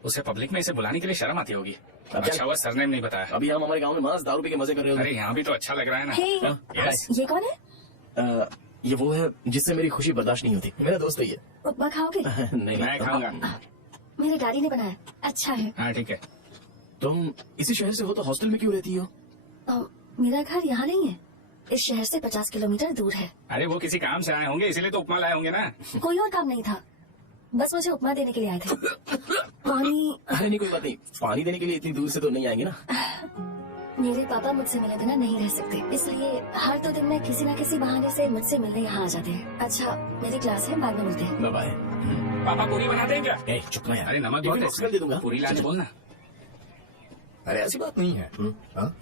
उसे पब्लिक में इसे बुलाने के लिए शर्म आती होगी। अच्छा हुआ सरनेम नहीं बताया। अभी हम हमारे गांव में मस्त दारू पी के मजे कर रहे अरे यहाँ भी तो अच्छा लग रहा है ना। हे, यस। ये कौन है? ये वो है जिससे मेरी खुशी बर्दाश्त नहीं होती। मेरा दोस्त है ये। उपमा खाओगे? नहीं मैं खाऊंगा। मेरे डैडी ने बनाया, अच्छा है। हाँ ठीक है। तुम इसी शहर से हो तो हॉस्टल में क्यों रहती हो? मेरा घर यहाँ नहीं है, इस शहर से 50 किलोमीटर दूर है। अरे वो किसी काम से आए होंगे, इसीलिए तो उपमा लाए होंगे ना। कोई और काम नहीं था, बस मुझे उपमा देने के लिए आए थे। पानी? अरे नहीं, कोई बात नहीं। पानी देने के लिए इतनी दूर से तो नहीं आएंगे ना। मेरे पापा मुझसे मिले बिना नहीं रह सकते, इसलिए हर 2 दिन में किसी न किसी बहाने से मुझसे मिलने यहाँ आ जाते हैं। अच्छा, मेरी क्लास है, बाद में मिलते हैं। Bye bye. पापा पूरी बना देंगे क्या? चुप ना यार। अरे नमक बहुत इसमें दे दूंगा। पूरी लाच बोलना। अरे ऐसी बात नहीं है। हाँ?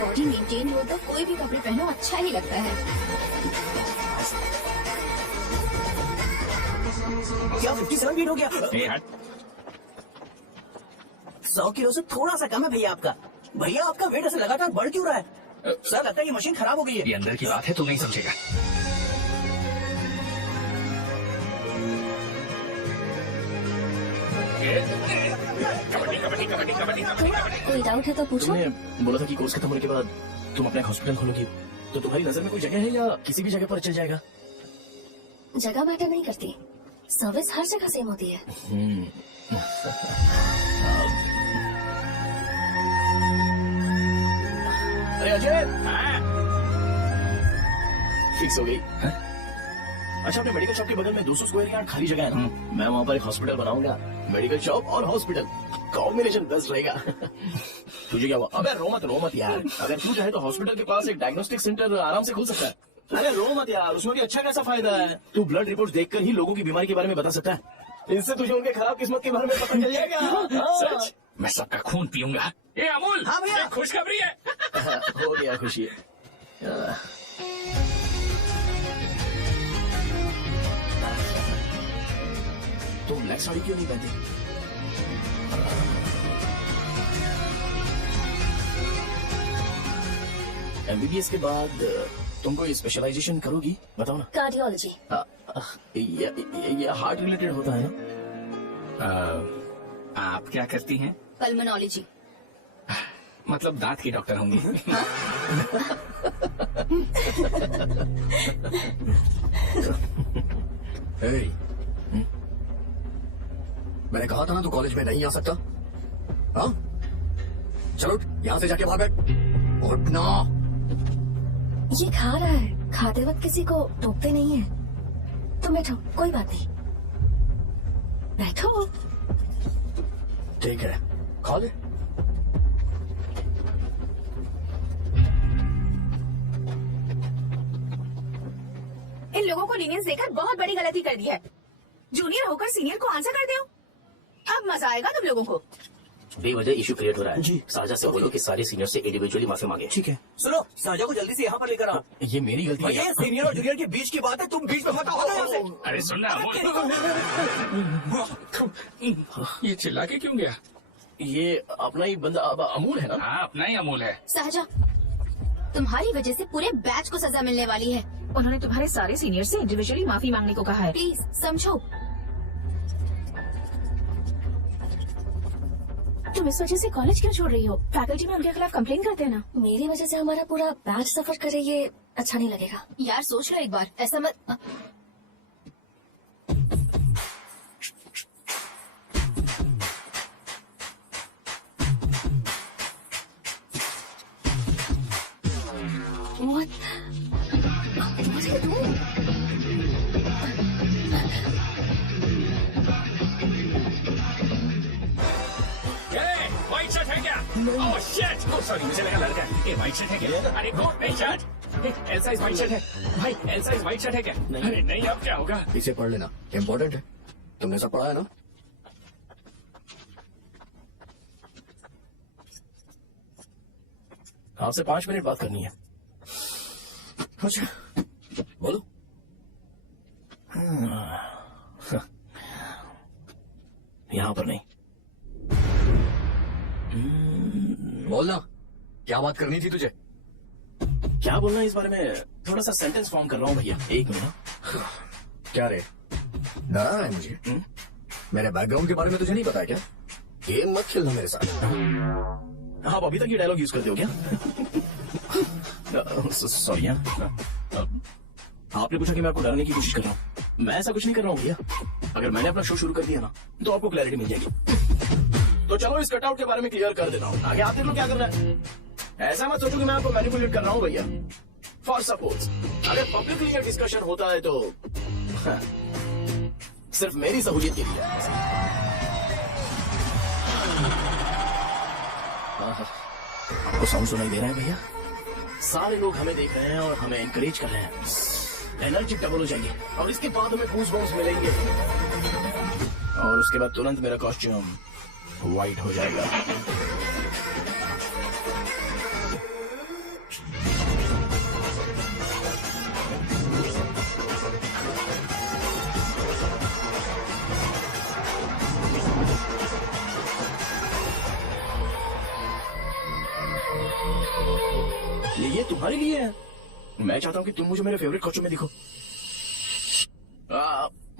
बॉडी मेंटेन हो तो कोई भी कपड़े पहनो अच्छा ही लगता है। क्या 57 फीट हो गया? ए हट। 100 किलो से थोड़ा सा कम है भैया आपका। भैया आपका वेट ऐसे लगातार बढ़ क्यों रहा है? सर लगता है ये मशीन खराब हो गई है। ये अंदर की बात है, तू नहीं समझेगा। कबड्डी कबड्डी कबड्डी कबड्डी कबड्डी कबड्डी। कोई डाउट है तो पूछो। तुमने बोला था कि कोर्स खत्म होने के बाद तुम अपना हॉस्पिटल खोलोगी, तो तुम्हारी नजर में कोई जगह है या किसी भी जगह पर चल जाएगा? जगह मैटर नहीं करती, सर्विस हर जगह सेम होती है। अरे अजय, फिक्स हो गई। अच्छा, अपने मेडिकल शॉप के बगल में 200 स्क्वायर यार्ड खाली जगह है ना, मैं वहाँ पर एक हॉस्पिटल बनाऊंगा। मेडिकल शॉप और हॉस्पिटल कॉम्बिनेशन बेस्ट रहेगा। तुझे क्या हुआ? अबे रो मत यार। अगर तू चाहे तो हॉस्पिटल के पास एक डायग्नोस्टिक सेंटर आराम से खुल सकता है। अरे रो मत यार, उसमें भी अच्छा खासा फायदा है। तू ब्लड रिपोर्ट देखकर ही लोगों की बीमारी के बारे में बता सकता है। इससे तुझे उनके खराब किस्मत के बारे में पता चल जाएगा। सच, मैं सबका खून पीऊंगा। ये अमूल, हाँ भैया। ये खुशखबरी है। हो गया खुशी। तुम ब्लैक साड़ी क्यों नहीं पहनती? एमबीबीएस के बाद तुम कोई स्पेशलाइजेशन करोगी? बताओ ना। कार्डियोलॉजी। ये हार्ट रिलेटेड होता है ना? आप क्या करती हैं? पल्मोनोलॉजी। मतलब दांत की डॉक्टर होंगी। मैंने कहा था ना तू कॉलेज में नहीं आ सकता। हाँ, चलो यहाँ से जाके बाहर बैठ। उठना। ये खा रहा है, खाते वक्त किसी को टोकते नहीं है। तुम बैठो, कोई बात नहीं, बैठो। ठीक है, खा ले। इन लोगों को लीनियंस देकर बहुत बड़ी गलती कर दी है। जूनियर होकर सीनियर को आंसर करते हो। अब मजा आएगा तुम लोगों को। बेवजह इशू क्रिएट हो रहा है जी। साजा से बोलो कि सारे सीनियर से इंडिविजुअली माफी मांगे। ठीक है, सुनो, साजा को जल्दी से यहाँ पर लेकर आओ। ये मेरी गलती भैया, है। सीनियर और जूनियर के बीच की बात है, तुम बीच में मत आओ ना यहाँ से। अरे सुनना अमूल, ये चिल्ला के क्यों गया? ये अपना ही बंदा अमूल है ना? हाँ, अपना ही अमूल है। सहजा, तुम्हारी वजह से पूरे बैच को सजा मिलने वाली है। उन्होंने तुम्हारे सारे सीनियर से इंडिविजुअली माफी मांगने को कहा है। प्लीज समझो। तुम इस वजह से कॉलेज क्यों छोड़ रही हो? फैकल्टी में उनके खिलाफ कंप्लेन करते हैं ना। मेरी वजह से हमारा पूरा बैच सफर करे, ये अच्छा नहीं लगेगा। यार सोच लो एक बार, ऐसा मत। What? What are you doing? White shirt है क्या? Oh shit! ओह सॉरी, मुझे लगा लड़का है। ये व्हाइट शर्ट है क्या? अरे कोट नहीं shirt. L size white shirt है भाई। एल साइज व्हाइट शर्ट है क्या? अरे नहीं, अब क्या होगा? इसे पढ़ लेना, इम्पोर्टेंट है। तुमने सब पढ़ा है ना? आपसे 5 मिनट बात करनी है। अच्छा, बोलो। यहाँ पर नहीं। बोलना, क्या बात करनी थी तुझे? क्या बोलना है इस बारे में? थोड़ा सा सेंटेंस फॉर्म कर रहा हूँ भैया, 1 मिनट। क्या रे, डरा है मुझे? मेरे बैकग्राउंड के बारे में तुझे नहीं पता है क्या? गेम मत खेलना मेरे साथ। आप अभी तक ये डायलॉग यूज करते हो क्या? सॉरी, आपने पूछा कि मैं आपको डराने की कोशिश कर रहा हूँ। मैं ऐसा कुछ नहीं कर रहा हूँ भैया। अगर मैंने अपना शो शुरू कर दिया ना, तो आपको क्लैरिटी मिल जाएगी। तो चलो इस कटआउट के बारे में क्लियर कर देता हूँ। आगे आप देख लो क्या करना है। ऐसा मत सोचो कि मैं आपको मैनिपुलेट कर रहा हूँ भैया। फॉर सपोज अगर पब्लिकली ये डिस्कशन होता है तो सिर्फ मेरी सहूलियत के लिए। आपको साउंड सुनाई दे रहा है भैया? सारे लोग हमें देख रहे हैं और हमें एनकरेज कर रहे हैं। एनर्जी डबल हो जाएगी और इसके बाद हमें गूज़ बम्प्स मिलेंगे और उसके बाद तुरंत मेरा कॉस्ट्यूम व्हाइट हो जाएगा। तुम्हारे लिए है। मैं चाहता हूँ कि तुम मुझे मेरे फेवरेट कॉस्ट्यूम में दिखो।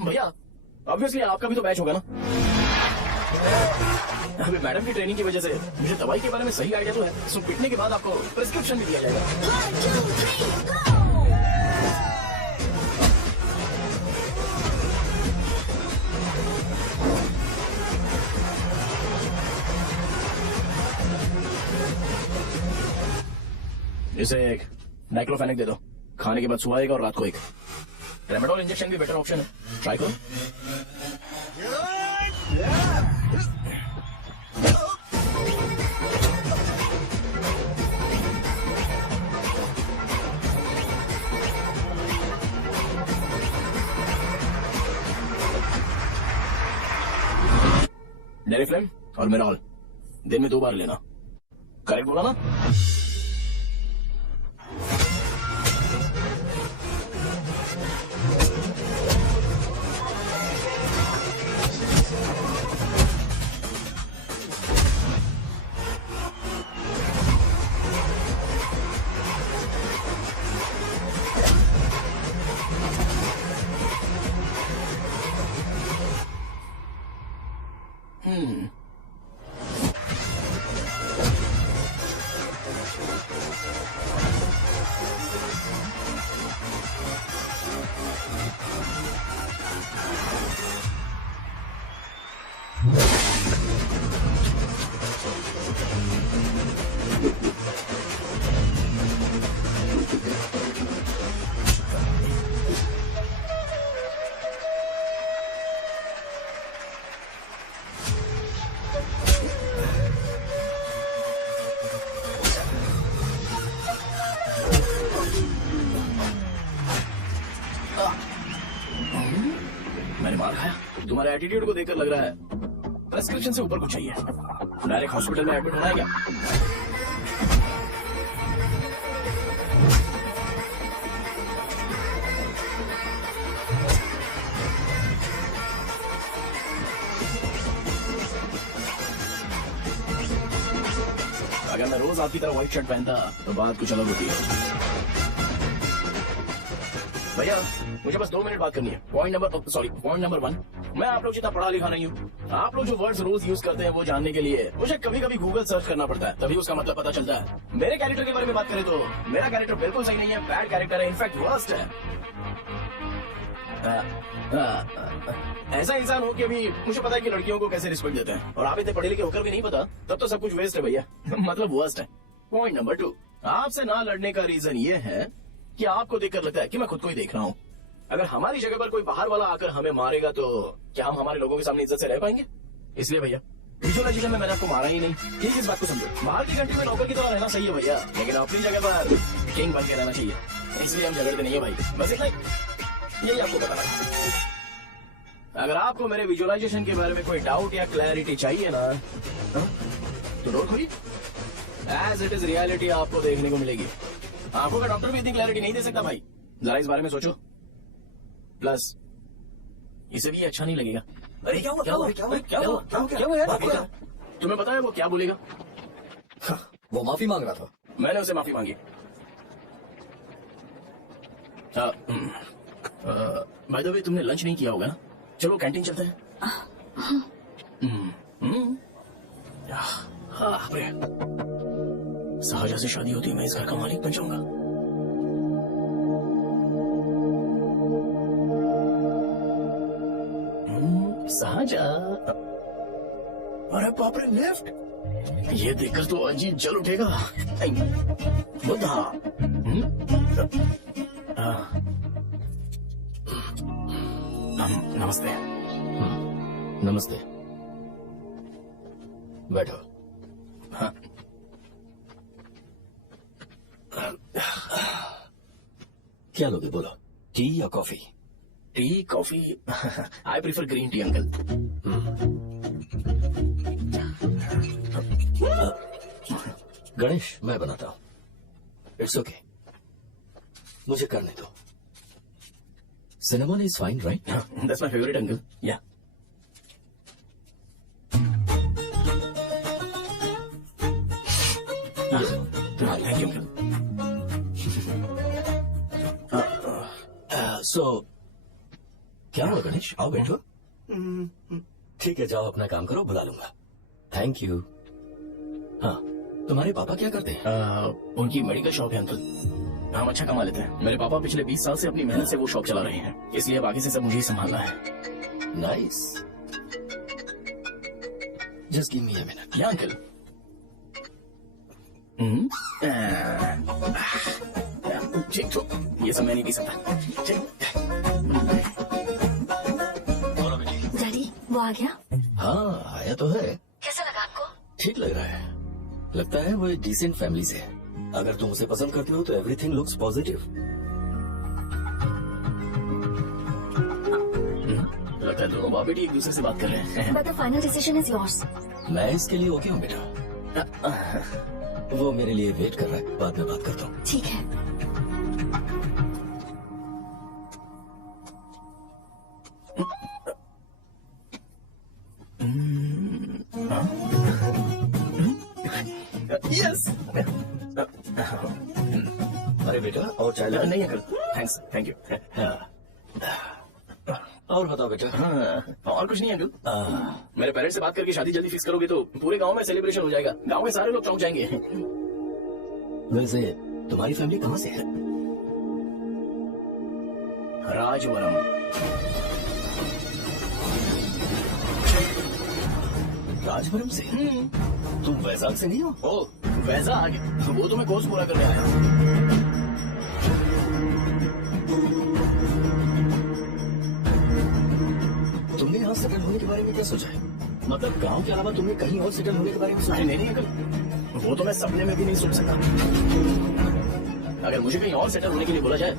भैया ऑब्वियसली आपका भी तो बैच होगा ना। अभी मैडम की ट्रेनिंग की वजह से मुझे दवाई के बारे में सही आइडिया तो है। सो पिटने के बाद आपको प्रिस्क्रिप्शन भी दिया जाएगा। इसे एक नाइक्लोफेनिक दे दो, खाने के बाद सुबह और रात को एक। ट्रेमाडोल इंजेक्शन भी बेटर ऑप्शन है, ट्राई करो। डेरिफ्लेम और मिनरल दिन में 2 बार लेना। करेक्ट बोला ना? मैंने मार खाया। तुम्हारे एटीट्यूड को देखकर लग रहा है प्रेस्क्रिप्शन से ऊपर कुछ चाहिए। डायरेक्ट हॉस्पिटल में एडमिट होना है क्या? अगर मैं रोज आपकी तरह व्हाइट शर्ट पहनता तो बात कुछ अलग होती है। भैया मुझे बस 2 मिनट बात करनी है। पॉइंट नंबर 1, मैं आप लोग जितना पढ़ा लिखा नहीं हूँ। आप लोग जो वर्ड्स रोज यूज करते हैं वो जानने के लिए मुझे कभी कभी गूगल सर्च करना पड़ता है, तभी उसका मतलब पता चलता है। मेरे कैरेक्टर के बारे में बात करें तो मेरा कैरेक्टर बिल्कुल सही नहीं है, बैड कैरेक्टर है, इनफैक्ट वर्स्ट है। ऐसा इंसान हो कि अभी मुझे पता है कि लड़कियों को कैसे रिस्पेक्ट देते हैं, और आप इतने पढ़े लिखे होकर भी नहीं पता, तब तो सब कुछ वेस्ट है भैया। मतलब वर्स्ट है। पॉइंट नंबर 2, आपसे ना लड़ने का रीजन ये है कि आपको देखकर लगता है कि मैं खुद को ही देख रहा हूँ। अगर हमारी जगह पर कोई बाहर वाला आकर हमें मारेगा तो क्या हम हमारे लोगों के सामने इज्जत से रह पाएंगे? इसलिए भैया विजुअलाइजेशन में मैंने आपको मारा ही नहीं। प्लीज इस बात को समझो। बाहर की कंट्री में नौकर की तरह रहना सही है भैया, लेकिन अपनी जगह पर किंग बन के रहना चाहिए। इसलिए हम झगड़ते नहीं है भाई, बस इतना ही। यही आपको बताना था। अगर आपको मेरे विजुअलाइजेशन के बारे में कोई डाउट या क्लैरिटी चाहिए ना, तो डोर खोलिए। एज इट इज रियलिटी आपको देखने को मिलेगी। आंखों का डॉक्टर भी इतनी क्लैरिटी नहीं दे सकता भाई, जरा इस बारे में सोचो। प्लस इसे भी अच्छा नहीं लगेगा। अरे क्या हुआ? तुम्हें पता है वो क्या बोलेगा? वो माफी मांग रहा था। मैंने उसे माफी मांगी। बाय द वे तुमने लंच नहीं किया होगा ना? चलो कैंटीन चलते हैं। सहजा से शादी होती मैं इस घर का मालिक बन जाऊंगा। सहजा, अरे बाप रे, लेफ्ट। ये देखकर तो अजीब जल उठेगा। बुद्धा। नमस्ते। नमस्ते, बैठो। हाँ। क्या लोगे बोलो, टी या coffee? T, coffee? I prefer green tea uncle. Ganesh, मैं बनाता हूँ। इट्स ओके, मुझे करने दो। Cinnamon is fine, right? That's my favourite uncle. या थैंक यू अंकल। सो क्या हुआ गणेश, आओ बैठो। ठीक है, जाओ अपना काम करो, बुला लूंगा। Thank you. हाँ, तुम्हारे पापा क्या करते हैं? उनकी मेडिकल शॉप है अंकल। हम अच्छा कमा लेते हैं। मेरे पापा पिछले 20 साल से अपनी मेहनत से वो शॉप चला रहे हैं, इसलिए अब आगे से सब मुझे ही संभालना है। Nice. Just give me a minute. क्या अंकल? ठीक तो ये सब मैं नहीं पी सकता। डैडी वो आ गया? हाँ, आया तो है। कैसा लगा आपको? ठीक लग रहा है। लगता है वो एक डिसेंट फैमिली से है। अगर तुम उसे पसंद करते हो तो एवरीथिंग लुक्स पॉजिटिव। लगता है दोनों बाप बेटी एक दूसरे से बात कर रहे हैं। But the final decision is yours. मैं इसके लिए ओके हूँ बेटा। वो मेरे लिए वेट कर रहा है, बाद में बात करता हूँ। ठीक है। यस। अरे बेटा, और चाय ला? नहीं अंकल, थैंक्स, थैंक यू। और बताओ बेटा। हाँ, और कुछ नहीं अंकल। मेरे पेरेंट्स से बात करके शादी जल्दी फिक्स करोगे तो पूरे गांव में सेलिब्रेशन हो जाएगा। गांव के सारे लोग पहुंच जाएंगे। वैसे तुम्हारी फैमिली कहाँ से है? राजवरम। राजवरम से? तुम वैजाग से नहीं हो? ओ, वैजाग? वो तो मैं कोर्स पूरा करने आया। तुमने यहाँ सेटल होने के बारे में क्या सोचा है? मतलब गांव के अलावा तुमने कहीं और सेटल होने के बारे में सोचा? नहीं अंकल, वो तो मैं सपने में भी नहीं सोच सकता। अगर मुझे कहीं और सेटल होने के लिए बोला जाए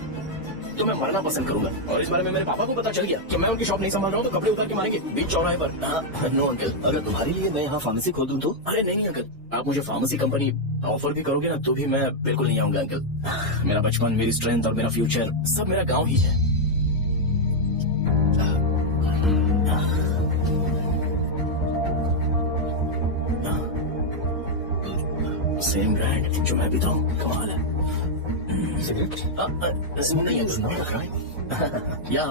तो मैं मरना पसंद करूंगा। और इस बारे में मेरे पापा को पता चल गया कि मैं उनकी शॉप नहीं संभाल रहा हूँ तो कपड़े उतार के मारेंगे बीच चौराहे पर। No uncle. अगर तुम्हारे लिए मैं यहाँ फार्मेसी खोल दूँ तो? अरे नहीं अंकल, आप मुझे फार्मेसी कंपनी ऑफर भी करोगे ना तो भी मैं बिल्कुल नहीं आऊंगा अंकल। मेरा बचपन, मेरी स्ट्रेंथ और मेरा फ्यूचर सब मेरा गाँव ही है। सेम ब्रांड जो मैं पीता हूँ, कमाल है। सिगरेट? नहीं या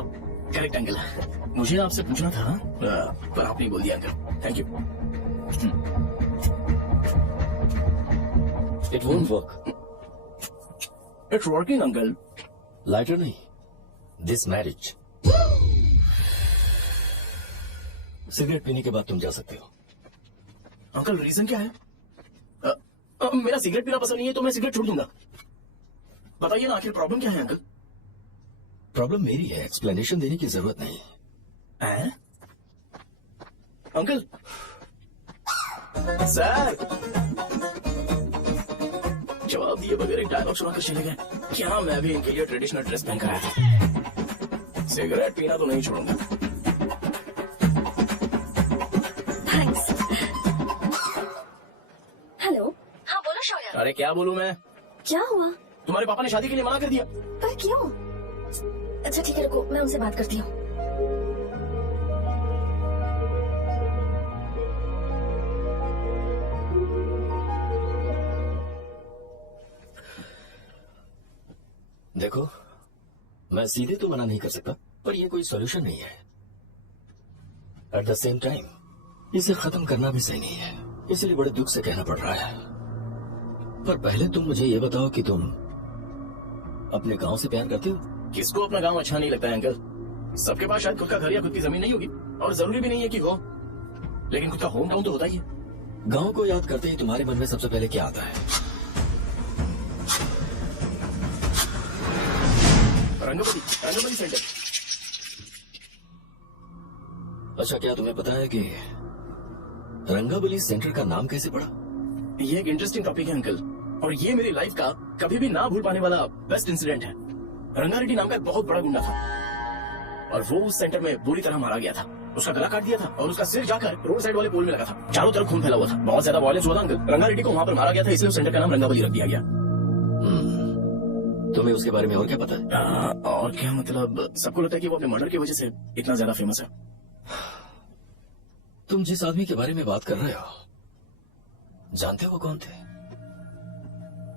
करेक्ट अंकल। मुझे आपसे पूछना था पर आपने बोल दिया uncle. Thank you. It won't work. It's working uncle. Lighter नहीं, दिस मैरिज। सिगरेट पीने के बाद तुम जा सकते हो। अंकल रीजन क्या है? मेरा सिगरेट पीना पसंद नहीं है तो मैं सिगरेट छोड़ दूंगा। बताइए ना आखिर प्रॉब्लम क्या है अंकल? प्रॉब्लम मेरी है, एक्सप्लेनेशन देने की जरूरत नहीं है। अंकल सर जवाब दिए बगैर एक डायलॉग सुनाकर चले गए। क्या मैं भी इनके लिए ट्रेडिशनल ड्रेस पहन कर आया था। सिगरेट पीना तो नहीं छोड़ूंगा। थैंक्स। हेलो। हाँ बोलो शौर्य। अरे क्या बोलूं मैं? क्या हुआ? तुम्हारे पापा ने शादी के लिए मना कर दिया। पर क्यों? अच्छा ठीक है, रुको मैं उनसे बात करती हूँ। देखो, मैं सीधे तो मना नहीं कर सकता, पर यह कोई सॉल्यूशन नहीं है। एट द सेम टाइम इसे खत्म करना भी सही नहीं है, इसलिए बड़े दुख से कहना पड़ रहा है। पर पहले तुम मुझे ये बताओ कि तुम अपने गांव से प्यार करते हो? किसको अपना गांव अच्छा नहीं लगता है अंकल? सबके पास शायद खुद का घर या खुद की जमीन नहीं होगी और जरूरी भी नहीं है कि हो, लेकिन खुद का होम टाउन तो होता ही है। गांव को याद करते ही तुम्हारे मन में सबसे पहले क्या आता है? रंगबली सेंटर। अच्छा, क्या तुम्हें पता है कि रंगाबली सेंटर का नाम कैसे पड़ा? ये एक इंटरेस्टिंग टॉपिक है अंकल, और ये मेरी लाइफ का कभी भी ना भूल पाने वाला बेस्ट इंसिडेंट है। रंगारेड्डी नाम का एक बहुत बड़ा गुंडा था और वो उस सेंटर में बुरी तरह मारा गया था। उसका गला काट दिया था और उसका सिर जाकर रोड साइड वाले पोल में लगा था। चारों तरफ खून फैला हुआ था, बहुत ज्यादा वायलेंस हुआ था अंकल। रंगारेड्डी को वहाँ पर मारा गया था, इसलिए उस सेंटर का नाम रंगाबली रख दिया गया। तुम्हें उसके बारे में और क्या पता है? और क्या मतलब, सबको लगता है कि वो अपने मर्डर की वजह से इतना ज्यादा फेमस है। तुम जिस आदमी के बारे में बात कर रहे हो, जानते हो वो कौन थे?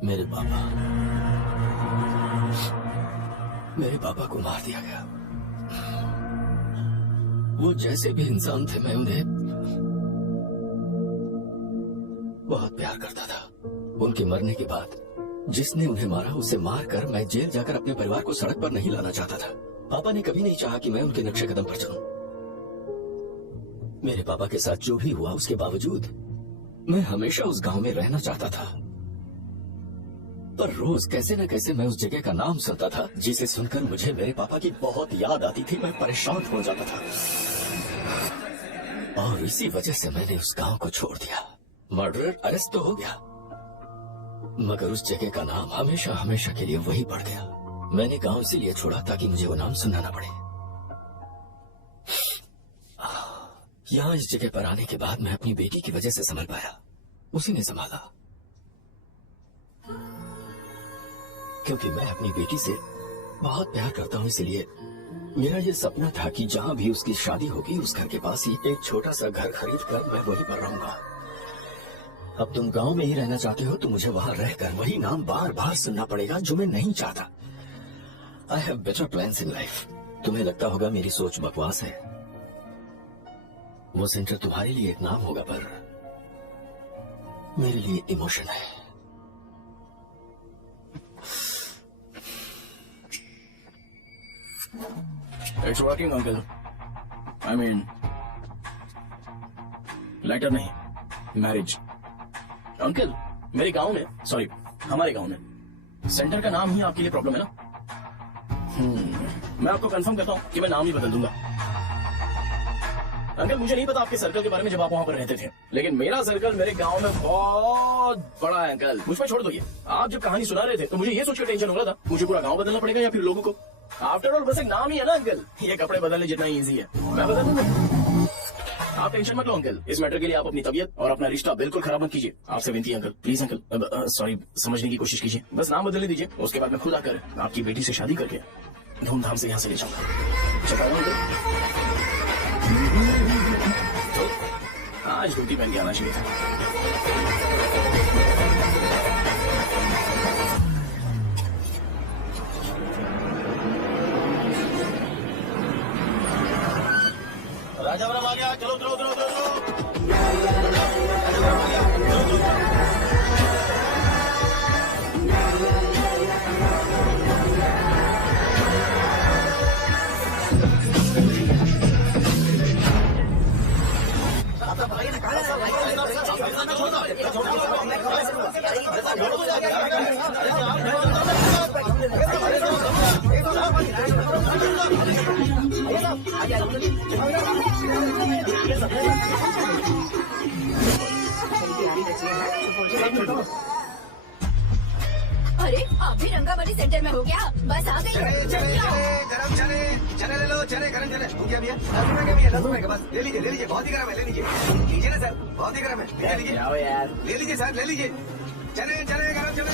मेरे पापा। मेरे पापा को मार दिया गया। वो जैसे भी इंसान थे, मैं उन्हें बहुत प्यार करता था। उनके मरने के बाद जिसने उन्हें मारा उसे मारकर मैं जेल जाकर अपने परिवार को सड़क पर नहीं लाना चाहता था। पापा ने कभी नहीं चाहा कि मैं उनके नक्शे कदम पर चलूं। मेरे पापा के साथ जो भी हुआ उसके बावजूद मैं हमेशा उस गांव में रहना चाहता था। पर रोज कैसे न कैसे मैं उस जगह का नाम सुनता था, जिसे सुनकर मुझे मेरे पापा की बहुत याद आती थी। मैं परेशान हो जाता था और इसी वजह से मैंने उस गांव को छोड़ दिया। मर्डरर अरेस्ट तो हो गया, मगर उस जगह का नाम हमेशा हमेशा के लिए वही पड़ गया। मैंने गांव इसीलिए छोड़ा ताकि मुझे वो नाम सुनना ना पड़े। यहाँ इस जगह पर आने के बाद मैं अपनी बेटी की वजह से संभल पाया। उसी ने संभाला, क्योंकि मैं अपनी बेटी से बहुत प्यार करता हूँ। इसलिए मेरा ये सपना था कि जहाँ भी उसकी शादी होगी उस घर के पास ही एक छोटा सा घर खरीद कर मैं वहीं पर रहूंगा। अब तुम गांव में ही रहना चाहते हो तो मुझे वहां रहकर वही नाम बार बार सुनना पड़ेगा, जो मैं नहीं चाहता। I have better plans in life. तुम्हें लगता होगा मेरी सोच बकवास है। वो सेंटर तुम्हारे लिए एक नाम होगा, पर मेरे लिए इमोशन है। It's working uncle. I mean letter नहीं, मैरिज। अंकल मेरे गांव में, सॉरी हमारे गांव में सेंटर का नाम ही आपके लिए प्रॉब्लम है ना? मैं आपको कंफर्म करता हूँ कि मैं नाम ही बदल दूंगा। अंकल मुझे नहीं पता आपके सर्कल के बारे में जब आप वहाँ पर रहते थे, लेकिन मेरा सर्कल मेरे गांव में बहुत बड़ा है अंकल। मुझ पर छोड़ दो ये। आप जब कहानी सुना रहे थे तो मुझे ये सोचकर टेंशन हो रहा था मुझे पूरा गांव बदलना पड़ेगा या फिर लोगों को। आफ्टर ऑल बस एक नाम ही है ना अंकल, ये कपड़े बदलने जितना ईजी है। मैं बदल दूंगा, आप टेंशन मत लो अंकल। इस मैटर के लिए आप अपनी तबीयत और अपना रिश्ता बिल्कुल खराब मत कीजिए। आपसे विनती है अंकल, प्लीज अंकल, सॉरी, समझने की कोशिश कीजिए। बस नाम बदलने दीजिए, उसके बाद मैं खुद आकर आपकी बेटी से शादी करके धूमधाम से यहाँ से ले जाऊंगा। चल अंकल, आज धोती पहन के आना चाहिए था। राजा बना आ गया, चलो चलो चलो चलो अरे आप भी रंगाबली सेंटर में हो गया? बस आ गई। गरम चने ले लो, चने गरम चने। हो गया भैया, 10 रुपए का भैया, 10 रुपए का। बस ले लीजिए, बहुत ही गरम है, ले लीजिए ना सर, बहुत ही गरम है, ले लीजिए यार, ले लीजिए सर, ले लीजिए। चने गरम चने।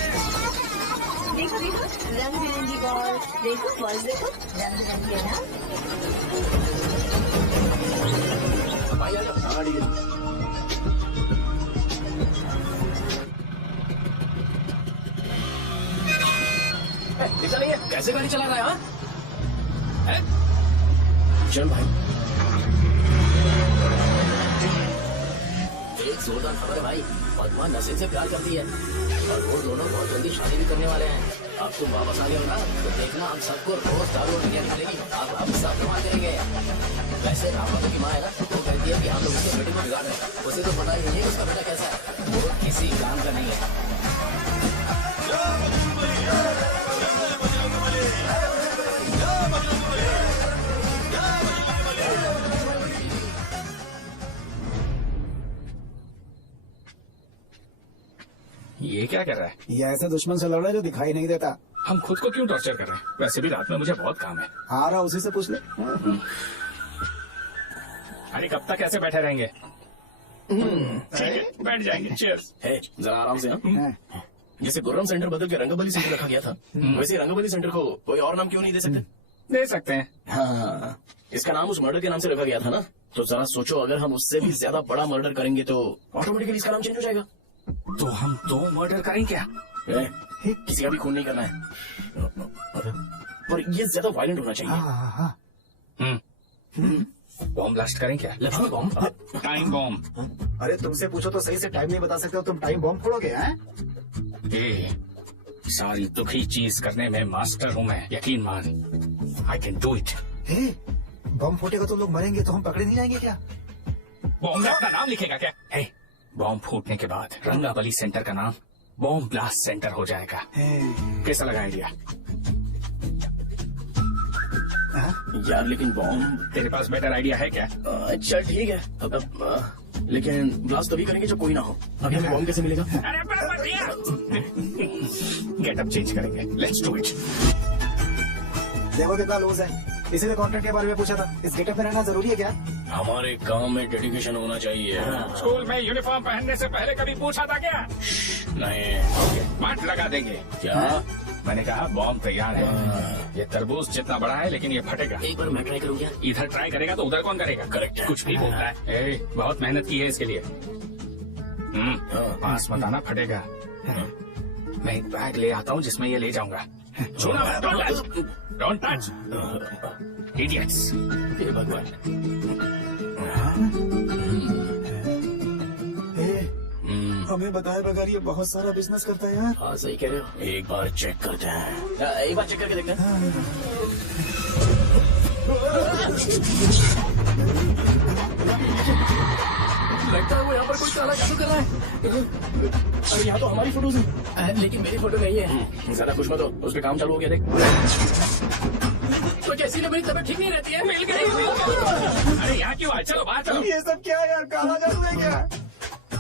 देखो देखो रंग बिरंगी बॉल, देखो बॉल, देखो रंग बिरंगी है ना। भाई आ जाओ, हाँ, ठीक है। दिखता नहीं है, कैसे गाड़ी चला रहा है? चल भाई, एक जोरदार खबर है भाई, पद्मा नसीब से प्यार करती है और वो दोनों बहुत जल्दी शादी भी करने वाले हैं। अब तुम वापस आ गए हो ना, तो देखना हम सबको रोज दारू और बियर मिलेगी। अब हम सब जमा करेंगे। वैसे रामा की माँ है ना, वो कहती है कि हम लोग उसके बेटे को बिगाड़ रहे हैं। उसे तो पता ही नहीं है उसका बेटा कैसा है, वो किसी काम का नहीं है। ये क्या कर रहा है? ये ऐसा दुश्मन से लड़ रहा है जो दिखाई नहीं देता। हम खुद को क्यों टॉर्चर कर रहे हैं? वैसे भी रात में मुझे बहुत काम है। आ रहा उसी से पूछ ले। अरे कब तक ऐसे बैठे रहेंगे? ठीक है, बैठ जाएंगे। चीयर्स। है जरा आराम से। हाँ, जैसे गुर्रम सेंटर बदल के रंगबली सेंटर रखा गया था, वैसे रंगबली सेंटर को कोई और नाम क्यों नहीं दे सकते? दे सकते हैं। हाँ, इसका नाम उस मर्डर के नाम से रखा गया था ना, तो जरा सोचो अगर हम उससे भी ज्यादा बड़ा मर्डर करेंगे तो ऑटोमेटिकली इसका नाम चेंज हो जाएगा। तो हम 2 मर्डर करें क्या? किसी का भी खून नहीं करना है। पर ये ज्यादा वायलेंट होना चाहिए। हाँ हाँ। बॉम्ब ब्लास्ट करें क्या? लक्ष्मी बॉम्ब? Time bomb. अरे तुमसे पूछो तो सही से टाइम नहीं बता सकते हो, तुम टाइम बॉम्ब फोड़ोगे हैं? सारी दुखी चीज करने में मास्टर हूँ मैं, यकीन मान। I can do it. Bomb फूटेगा तो लोग मरेंगे, तो हम पकड़े नहीं जाएंगे क्या? बॉम्ब में अपना नाम लिखेगा क्या? बॉम्ब फूटने के बाद रंगाबली सेंटर का नाम बॉम्ब ब्लास्ट सेंटर हो जाएगा। कैसा लगा आइडिया? यार लेकिन बॉम्ब, तेरे पास बेटर आइडिया है क्या? अच्छा ठीक है, लेकिन ब्लास्ट तभी करेंगे जब कोई ना हो। अभी हमें बॉम्ब कैसे मिलेगा? गेटअप चेंज करेंगे। Let's do it. देखो कितना लूज है, इसीलिए कॉन्ट्रैक्ट के बारे में पूछा था। इस गेटअप में रहना जरूरी है क्या? हमारे काम में डेडिकेशन होना चाहिए। स्कूल में यूनिफॉर्म पहनने से पहले कभी पूछा था क्या? नहीं। मार लगा देंगे। क्या? मैंने कहा बॉम्ब तैयार है। ये तरबूज जितना बड़ा है लेकिन ये फटेगा। एक बार मैं ट्राई करूँ क्या? इधर ट्राई करेगा तो उधर कौन करेगा? करेक्ट है। कुछ भी बोलता है। बहुत मेहनत की है इसके लिए। पास मत आना, फटेगा। मैं एक बैग ले आता हूँ जिसमें ये ले जाऊंगा। छूना मत, डोंट टच, इडियट्स। हे भगवान। हमें बताए बगैर ये बहुत सारा बिजनेस करता है यार। हाँ सही कह रहे हो। एक बार चेक करते हैं। एक बार चेक करके देखते हैं। लगता है वो यहाँ पर कोई काला जादू कर रहा है। अरे यहाँ तो हमारी फोटोज हैं, लेकिन मेरी फोटो नहीं है। ज्यादा खुश मत हो, उस पर काम चालू हो गया। देख तो कैसी मेरी तबीयत ठीक नहीं रहती है। मिल गई। अरे यहाँ क्यों आए? चलो बाहर चलो। ये सब क्या है यार, काला जादू है क्या?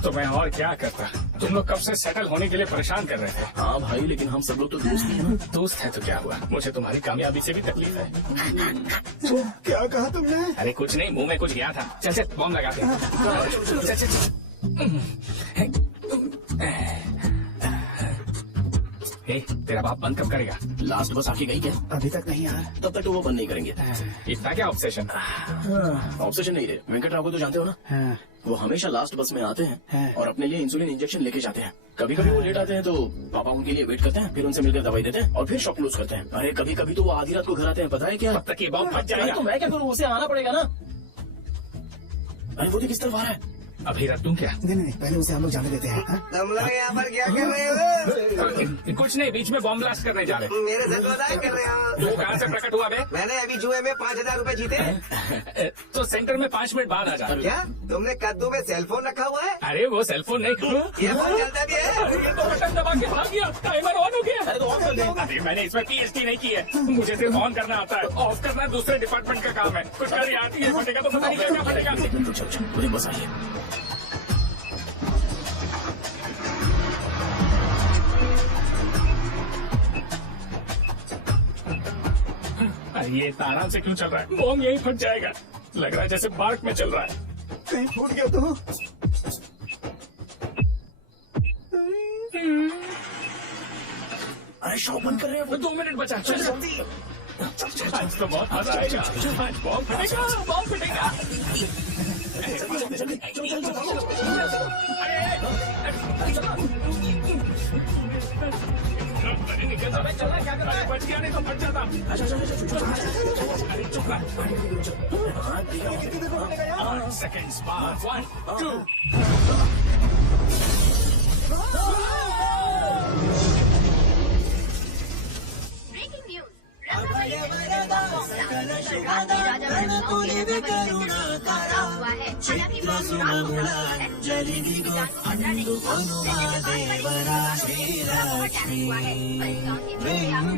तो मैं और क्या करता? तुम लोग कब से सेटल होने के लिए परेशान कर रहे थे। हाँ भाई, लेकिन हम सब लोग तो दोस्त ही हैं ना। दोस्त है तो क्या हुआ? मुझे तुम्हारी कामयाबी से भी तकलीफ है। तो क्या कहा तुमने? अरे कुछ नहीं, मुंह में कुछ गया था। चल चल बॉम्ब लगाते हैं। चल चल। तेरा बाप बंद कब करेगा? लास्ट बस आके गई क्या? अभी तक नहीं यार। तब तक तो वो बंद नहीं करेंगे। इतना क्या ऑब्सेशन? ऑब्सेशन नहीं रे, वेंकट राव को तो जानते हो ना? वो हमेशा लास्ट बस में आते हैं और अपने लिए इंसुलिन इंजेक्शन लेके जाते हैं। कभी कभी वो लेट आते हैं तो पापा उनके लिए वेट करते हैं, फिर उनसे मिलकर दवाई देते हैं और फिर शॉप क्लोज करते हैं। अरे कभी कभी तो वो आधी रात को घर आते हैं, पता है क्या? तब तक ये बॉम्ब फट जाएगा। तो मैं क्या करूँ, उसे आना पड़ेगा ना। अरे वो किस तरफ आ रहा है? अभी रख दूं क्या? नहीं, पहले उसे हम लोग जाने देते हैं। तुम लोग यहाँ पर क्या कर रहे हो? कुछ नहीं, बीच में बॉम्ब ब्लास्ट करने जा रहे। मेरे साथ मजाक कर रहे हो? तू कहाँ से प्रकट हुआ बे? मैंने अभी जुए में 5,000 रुपए जीते। तो सेंटर में 5 मिनट बाद आ जा। क्या तुमने कद्दू में सेलफोन रखा हुआ है? अरे वो सेलफोन नहीं, ये फोन चलता भी है। ये तो बटन दबा के भाग गया, टाइमर ऑन हो गया। अरे तो ऑफ कर दे। अरे मैंने इसमें PhD नहीं की है, मुझे सिर्फ ऑन करना आता है। ऑफ करना दूसरे डिपार्टमेंट का काम है। कुछ गाड़ी आती है, फटेगा तो पता नहीं क्या फटेगा। चल बस आइए। ये इतना आराम से क्यों चल रहा है? बॉम्ब यहीं फट जाएगा। लग रहा है जैसे पार्क में चल रहा है। कहीं फूट गया तो? अरे शॉप बंद कर रहे हैं वो। 2 मिनट बचा, चल जल्दी। आज तो बहुत मजा आएगा। आज बॉम्ब फटेगा, बॉम्ब फटेगा। अरे निकल जा, चल रहा है, क्या कर रहा है? बच गया नहीं तो फट जाता। अरे चुप रहा। 8 seconds बाद 1 2 ब्रेकिंग न्यूज। हुआ है, हालांकि बॉम्ब रात को फटा हुआ है। किसी की जान को खतरा नहीं। हुआ है,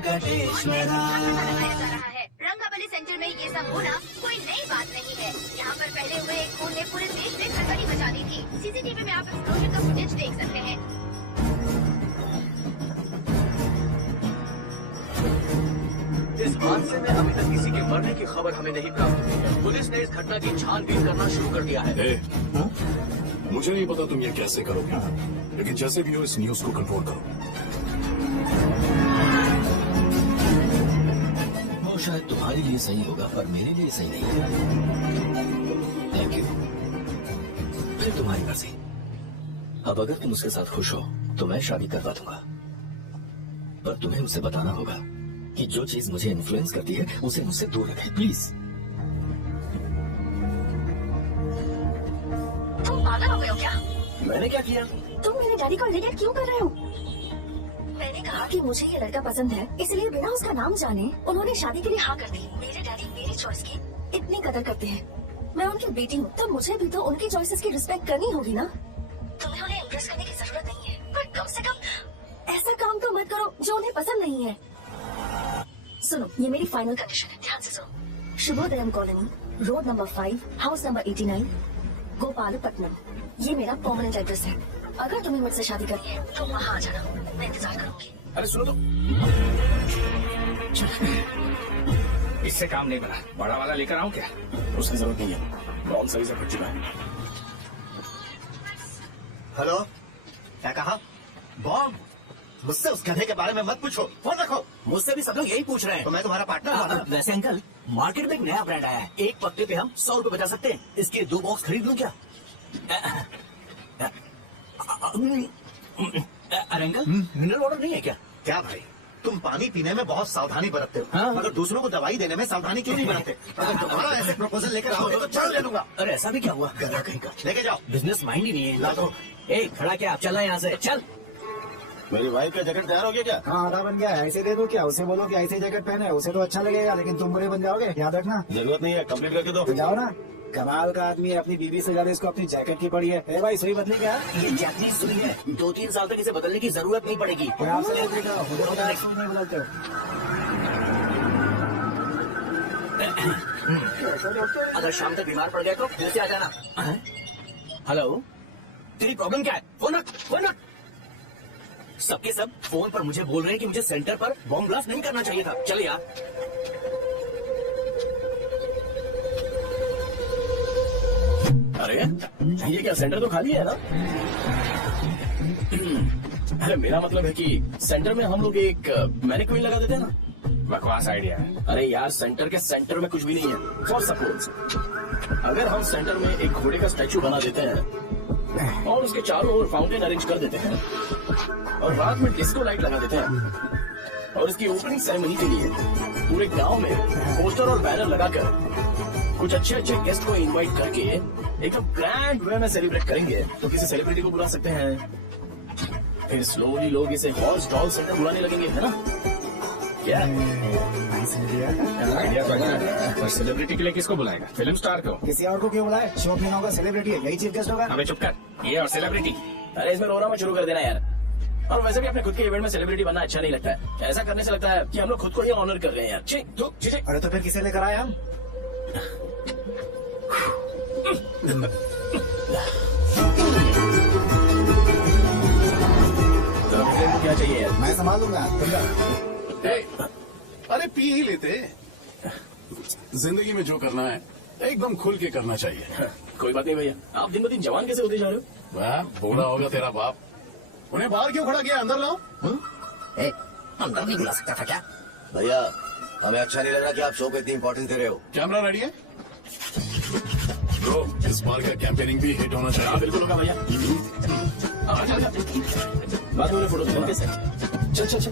पर इस गांव के छोटे लगाया जा रहा है। रंगाबली सेंटर में ये सब होना कोई नई बात नहीं है। यहाँ पर पहले हुए एक खून ने पूरे देश में खलबली मचा दी थी। CCTV में आप एक्सप्लोजन का फुटेज देख सकते हैं। इस हादसे में अभी तक किसी के मरने की खबर हमें नहीं प्राप्त हुई है। पुलिस ने इस घटना की छानबीन करना शुरू कर दिया है। मुझे नहीं पता तुम ये कैसे करोगे, लेकिन जैसे भी हो इस न्यूज को कंट्रोल करो। वो शायद तुम्हारे लिए सही होगा पर मेरे लिए सही नहीं है। Thank you. फिर तुम्हारी मर्जी। अब अगर तुम उसके साथ खुश हो तो मैं शादी करवा दूंगा, पर तुम्हें उसे बताना होगा कि जो चीज मुझे इन्फ्लुएंस करती है उसे मुझसे दूर रखें प्लीज। तुम पागल हो गए हो क्या? मैंने क्या किया? तुम मेरे डैडी को इरिटेट क्यों कर रहे हो? मैंने कहा कि मुझे ये लड़का पसंद है, इसलिए बिना उसका नाम जाने उन्होंने शादी के लिए हाँ कर दी। मेरे डैडी मेरी चॉइस की इतनी कदर करते हैं। मैं उनकी बेटी हूँ, तो मुझे भी तो उनकी चॉइसेस की रिस्पेक्ट करनी होगी ना। तुम्हें उन्हें इम्प्रेस करने की जरूरत नहीं है, पर कम से कम ऐसा काम तो मत करो जो उन्हें पसंद नहीं है। सुनो, ये मेरी फाइनल कंडीशन है, ध्यान से सुनो। Shubhodayam colony, road number 5, house number 89, Gopalapatnam. ये मेरा परमानेंट एड्रेस है। अगर तुम्हें मुझसे शादी करनी है तो वहाँ आ जाना, मैं इंतजार करूंगी। अरे सुनो तो, इससे काम नहीं बना। बड़ा वाला लेकर आऊं क्या? उसकी जरूरत नहीं है, कौन सा वीजा फट चुका है। हेलो, क्या कहा? बॉम्ब? मुझसे उस गधे के बारे में मत पूछो, फोन रखो। मुझसे भी सब लोग यही पूछ रहे हैं। तो मैं तुम्हारा पार्टनर हूँ ना? वैसे अंकल, मार्केट में एक नया ब्रांड आया है, एक पत्ते पे हम 100 रुपए बचा सकते हैं। इसके 2 बॉक्स खरीद लूं क्या? अरे अंकल, मिनरल वाटर नहीं है क्या? क्या भाई, तुम पानी पीने में बहुत सावधानी बरतते हो, हाँ। मगर दूसरों को दवाई देने में सावधानी क्यों नहीं बरतते? अगर तुम्हारा ऐसे प्रपोजल लेकर आओगे तो चल ले लूंगा। अरे ऐसा भी क्या हुआ? गधा कहीं का, लेके जाओ। बिजनेस माइंड ही नहीं है। ला दो। ए, खड़ा क्या? आप चलना यहाँ से, चल। मेरी वाइफ का जैकेट तैयार हो गया क्या? हाँ, आधा बन गया है। ऐसे दे दो क्या? उसे बोलो कि ऐसे जैकेट पहने, उसे तो अच्छा लगेगा, लेकिन तुम बुरे बन जाओगे, याद रखना। जरूरत नहीं है, कंप्लीट करके दो। तो जाओ ना, कमाल का आदमी है, अपनी बीवी से ज्यादा इसको अपनी जैकेट की पड़ी है। ए भाई, सुई बदली क्या? ये जैपनीज सुई है, 2-3 साल तक इसे बदलने की जरूरत नहीं पड़ेगी। क्या आपसे नहीं बदलते हो? अगर शाम तक बीमार पड़ गया तो फिर से आ जाना। हेलो, तेरी प्रॉब्लम क्या है? फोन रख, फोन रख। सबके सब फोन पर मुझे बोल रहे हैं कि मुझे सेंटर पर बॉम्ब ब्लास्ट नहीं करना चाहिए था। चल यार। अरे ये क्या, सेंटर तो खाली है ना? अरे मेरा मतलब है कि सेंटर में हम लोग एक मैनिक्विन लगा देते हैं ना। बकवास आइडिया है। अरे यार, सेंटर के सेंटर में कुछ भी नहीं है। फॉर सपोज, अगर हम सेंटर में एक घोड़े का स्टैचू बना देते हैं और उसके चारों ओर फाउंटेन अरेंज कर देते हैं और रात में डिस्को लाइट लगा देते हैं और इसकी ओपनिंग सेरेमनी के लिए पूरे गांव में पोस्टर और बैनर लगाकर कुछ अच्छे अच्छे गेस्ट को इनवाइट करके एकदम ग्रैंड वे में सेलिब्रेट करेंगे, तो किसी सेलिब्रिटी को बुला सकते हैं। फिर स्लोली लोग इसे हॉर्स डॉल सेंटर बुलाने लगेंगे, है ना? क्या आइडिया तो अच्छा है, पर सेलिब्रिटी के लिए किसको बुलाएगा? फिल्म स्टार को? किसी और को क्यों बुलाए? शो क्लीन होगा, सेलिब्रिटी है, यही चीफ गेस्ट होगा। अबे चुप कर, ये और सेलिब्रिटी। अरे इसमें रोना मत शुरू कर देना यार। और वैसे भी अपने खुद के इवेंट में सेलिब्रिटी बनना अच्छा नहीं लगता है। ऐसा करने से लगता है कि हम लोग खुद को ही ऑनर कर रहे हैं यार। छी, धुक, छी, छी। अरे तो फिर किसे लेकर आए हम? तो फिर क्या चाहिए यार? मैं संभाल लूंगा, तुम जाओ। अरे पी ही लेते। जिंदगी में जो करना है एकदम खुल के करना चाहिए। कोई बात नहीं भैया, आप दिन ब दिन जवान कैसे होते जा रहे हो? वाह, बूढ़ा होगा तेरा बाप। उन्हें बाहर क्यों खड़ा किया? अंदर लाओ। अंदर नहीं बुला सकता था क्या? भैया, हमें अच्छा नहीं लग रहा कि आप शो को इतनी इंपॉर्टेंस दे रहे हो। कैमरा रेडी है? ब्रो, इस बार का कैंपेनिंग भी हिट होना चाहिए। हाँ बिल्कुल होगा भैया। बात हो रही फोटो तो कैसे? चल चल चल।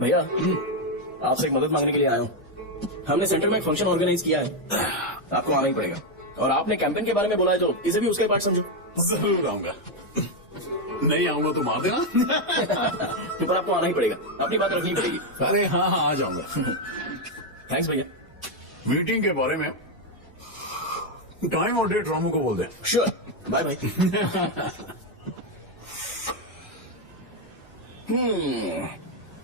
भैया, आपसे एक मदद मांगने के लिए आया हूँ। हमने सेंटर में एक फंक्शन ऑर्गेनाइज किया है, आपको आना ही पड़ेगा। और आपने कैंपेन के बारे में बोला है तो इसे भी उसके पार्ट समझो। जरूर आऊंगा। नहीं आऊंगा तो मार देना। तो पर आपको आना ही पड़ेगा, अपनी बात रखनी पड़ेगी। अरे हाँ हाँ, आ जाऊंगा। थैंक्स भैया। मीटिंग के बारे में टाइम और डेट रामू को बोल दे। Sure, bye bye.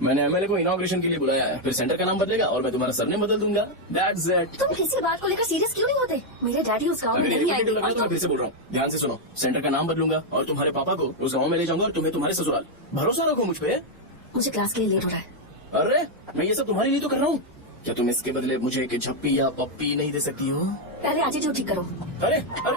मैंने एमएलए को इनॉग्रेशन के लिए बुलाया है, फिर सेंटर का नाम बदलेगा और मैं तुम्हारा सरनेम बदल दूंगा। That's it. तुम किसी बात को लेकर सीरियस क्यों नहीं होते? मेरे डैडी उस गाँव में अगर नहीं आएंगे। इरिटेटिव लग रहा है तो मैं फिर से बोल रहा हूँ, ध्यान से सुनो। सेंटर का नाम बदलूंगा और तुम्हारे पापा को उस गाँव में ले जाऊंगा और तुम्हें तुम्हारे ससुराल। भरोसा रखो मुझ पे। मुझे क्लास के लिए लेट हो रहा है। अरे मैं ये सब तुम्हारे लिए तो कर रहा हूँ। क्या तुम इसके बदले मुझे एक झप्पी या पप्पी नहीं दे सकती हो? पहले आज ही जो ठीक करो। अरे अरे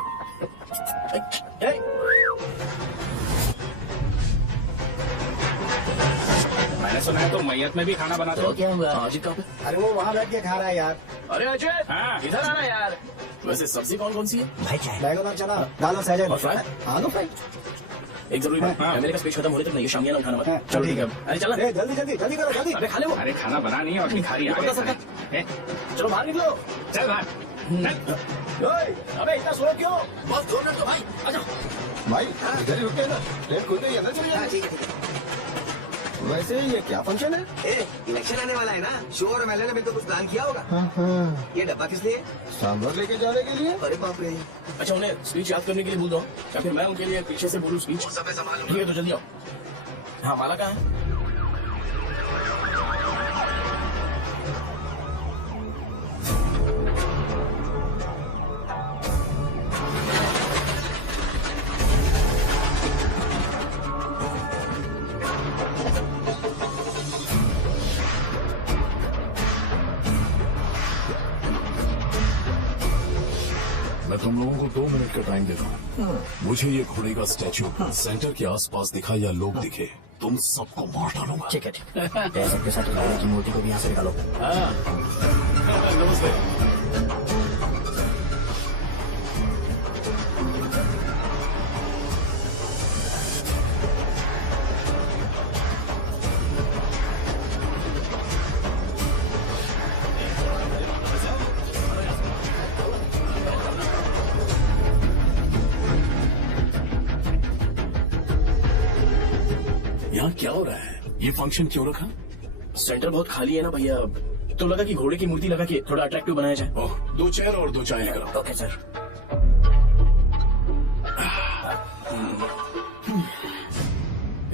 मैंने सुना है तो मैयत में भी खाना बनाते हो। क्या हुआ? आज का अरे वो वहाँ बैठ के खा रहा है यार। अरे अजय, हाँ। इधर आना यार। वैसे सब्जी कौन कौन सी है? भाई क्या है? बैगन और चना, दाल और सहजन। और फ्राई? आलू फ्राई। एक जरूरी बात, मेरे का स्पीच खत्म होने तक नहीं ये शामियाना उठाना मत। चलो ठीक है, अरे चल ना। जल्दी जल्दी जल्दी करो जल्दी। अरे खा ले वो। अरे खाना बना नहीं है और भिखारी आ बता सकता। गए। चलो बाहर निकलो। चल बाहर। अबे इतना स्लो क्यों? बस 2 मिनट तो भाई, आजा। भाई इधर ही रुके ना, ट्रेन खुल गई अंदर चले हाँ, जाए। ठीक है ठीक है। वैसे ये क्या फंक्शन है? इलेक्शन आने वाला है ना, शो और एमएलए ने मिलकर कुछ प्लान किया होगा। ये डब्बा किस लिए? सांभर लेके जाने के लिए। अरे बाप रे। अच्छा उन्हें स्पीच याद करने के लिए बोल दो, या फिर मैं उनके लिए पीछे से बोलूं स्पीच? सब मैं संभाल ठीक है तो जल्दी आओ। हाँ माला कहाँ है? मैं तुम लोगों को 2 मिनट का टाइम देता हूँ। मुझे ये घोड़े का स्टैचू सेंटर के आसपास दिखा या लोग दिखे, तुम सबको मार डालूंगा। ठीक है ठीक है। सबके साथ घोड़े की मूर्ति को भी यहाँ से निकालो। नमस्ते। यहाँ क्या हो रहा है? ये फंक्शन क्यों रखा? सेंटर बहुत खाली है ना भैया, तो लगा कि घोड़े की मूर्ति लगा के थोड़ा अट्रैक्टिव बनाया जाए। ओह, 2 चेयर और 2 चाय लेकर आओ। Okay sir.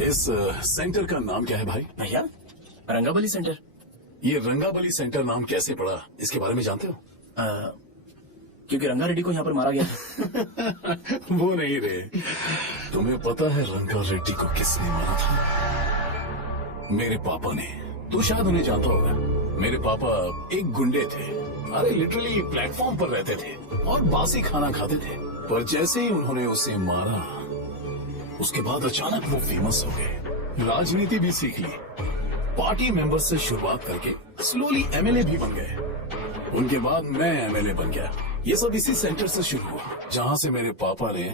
इस सेंटर का नाम क्या है भाई? भैया रंगाबली सेंटर। ये रंगाबली सेंटर नाम कैसे पड़ा, इसके बारे में जानते हो? क्योंकि रंगा रेड्डी को यहाँ पर मारा गया था। वो नहीं रे, तुम्हें पता है रंगा रेड्डी को किसने मारा था? मेरे पापा ने। तू शायद उन्हें जानता होगा। मेरे पापा एक गुंडे थे, अरे लिटरली प्लेटफॉर्म पर रहते थे और बासी खाना खाते थे। पर जैसे ही उन्होंने उसे मारा, उसके बाद अचानक वो फेमस हो गए, राजनीति भी सीख ली, पार्टी मेंबर से शुरुआत करके स्लोली एमएलए भी बन गए। उनके बाद मैं एमएलए बन गया। ये सब इसी सेंटर से शुरू हुआ, जहाँ से मेरे पापा ने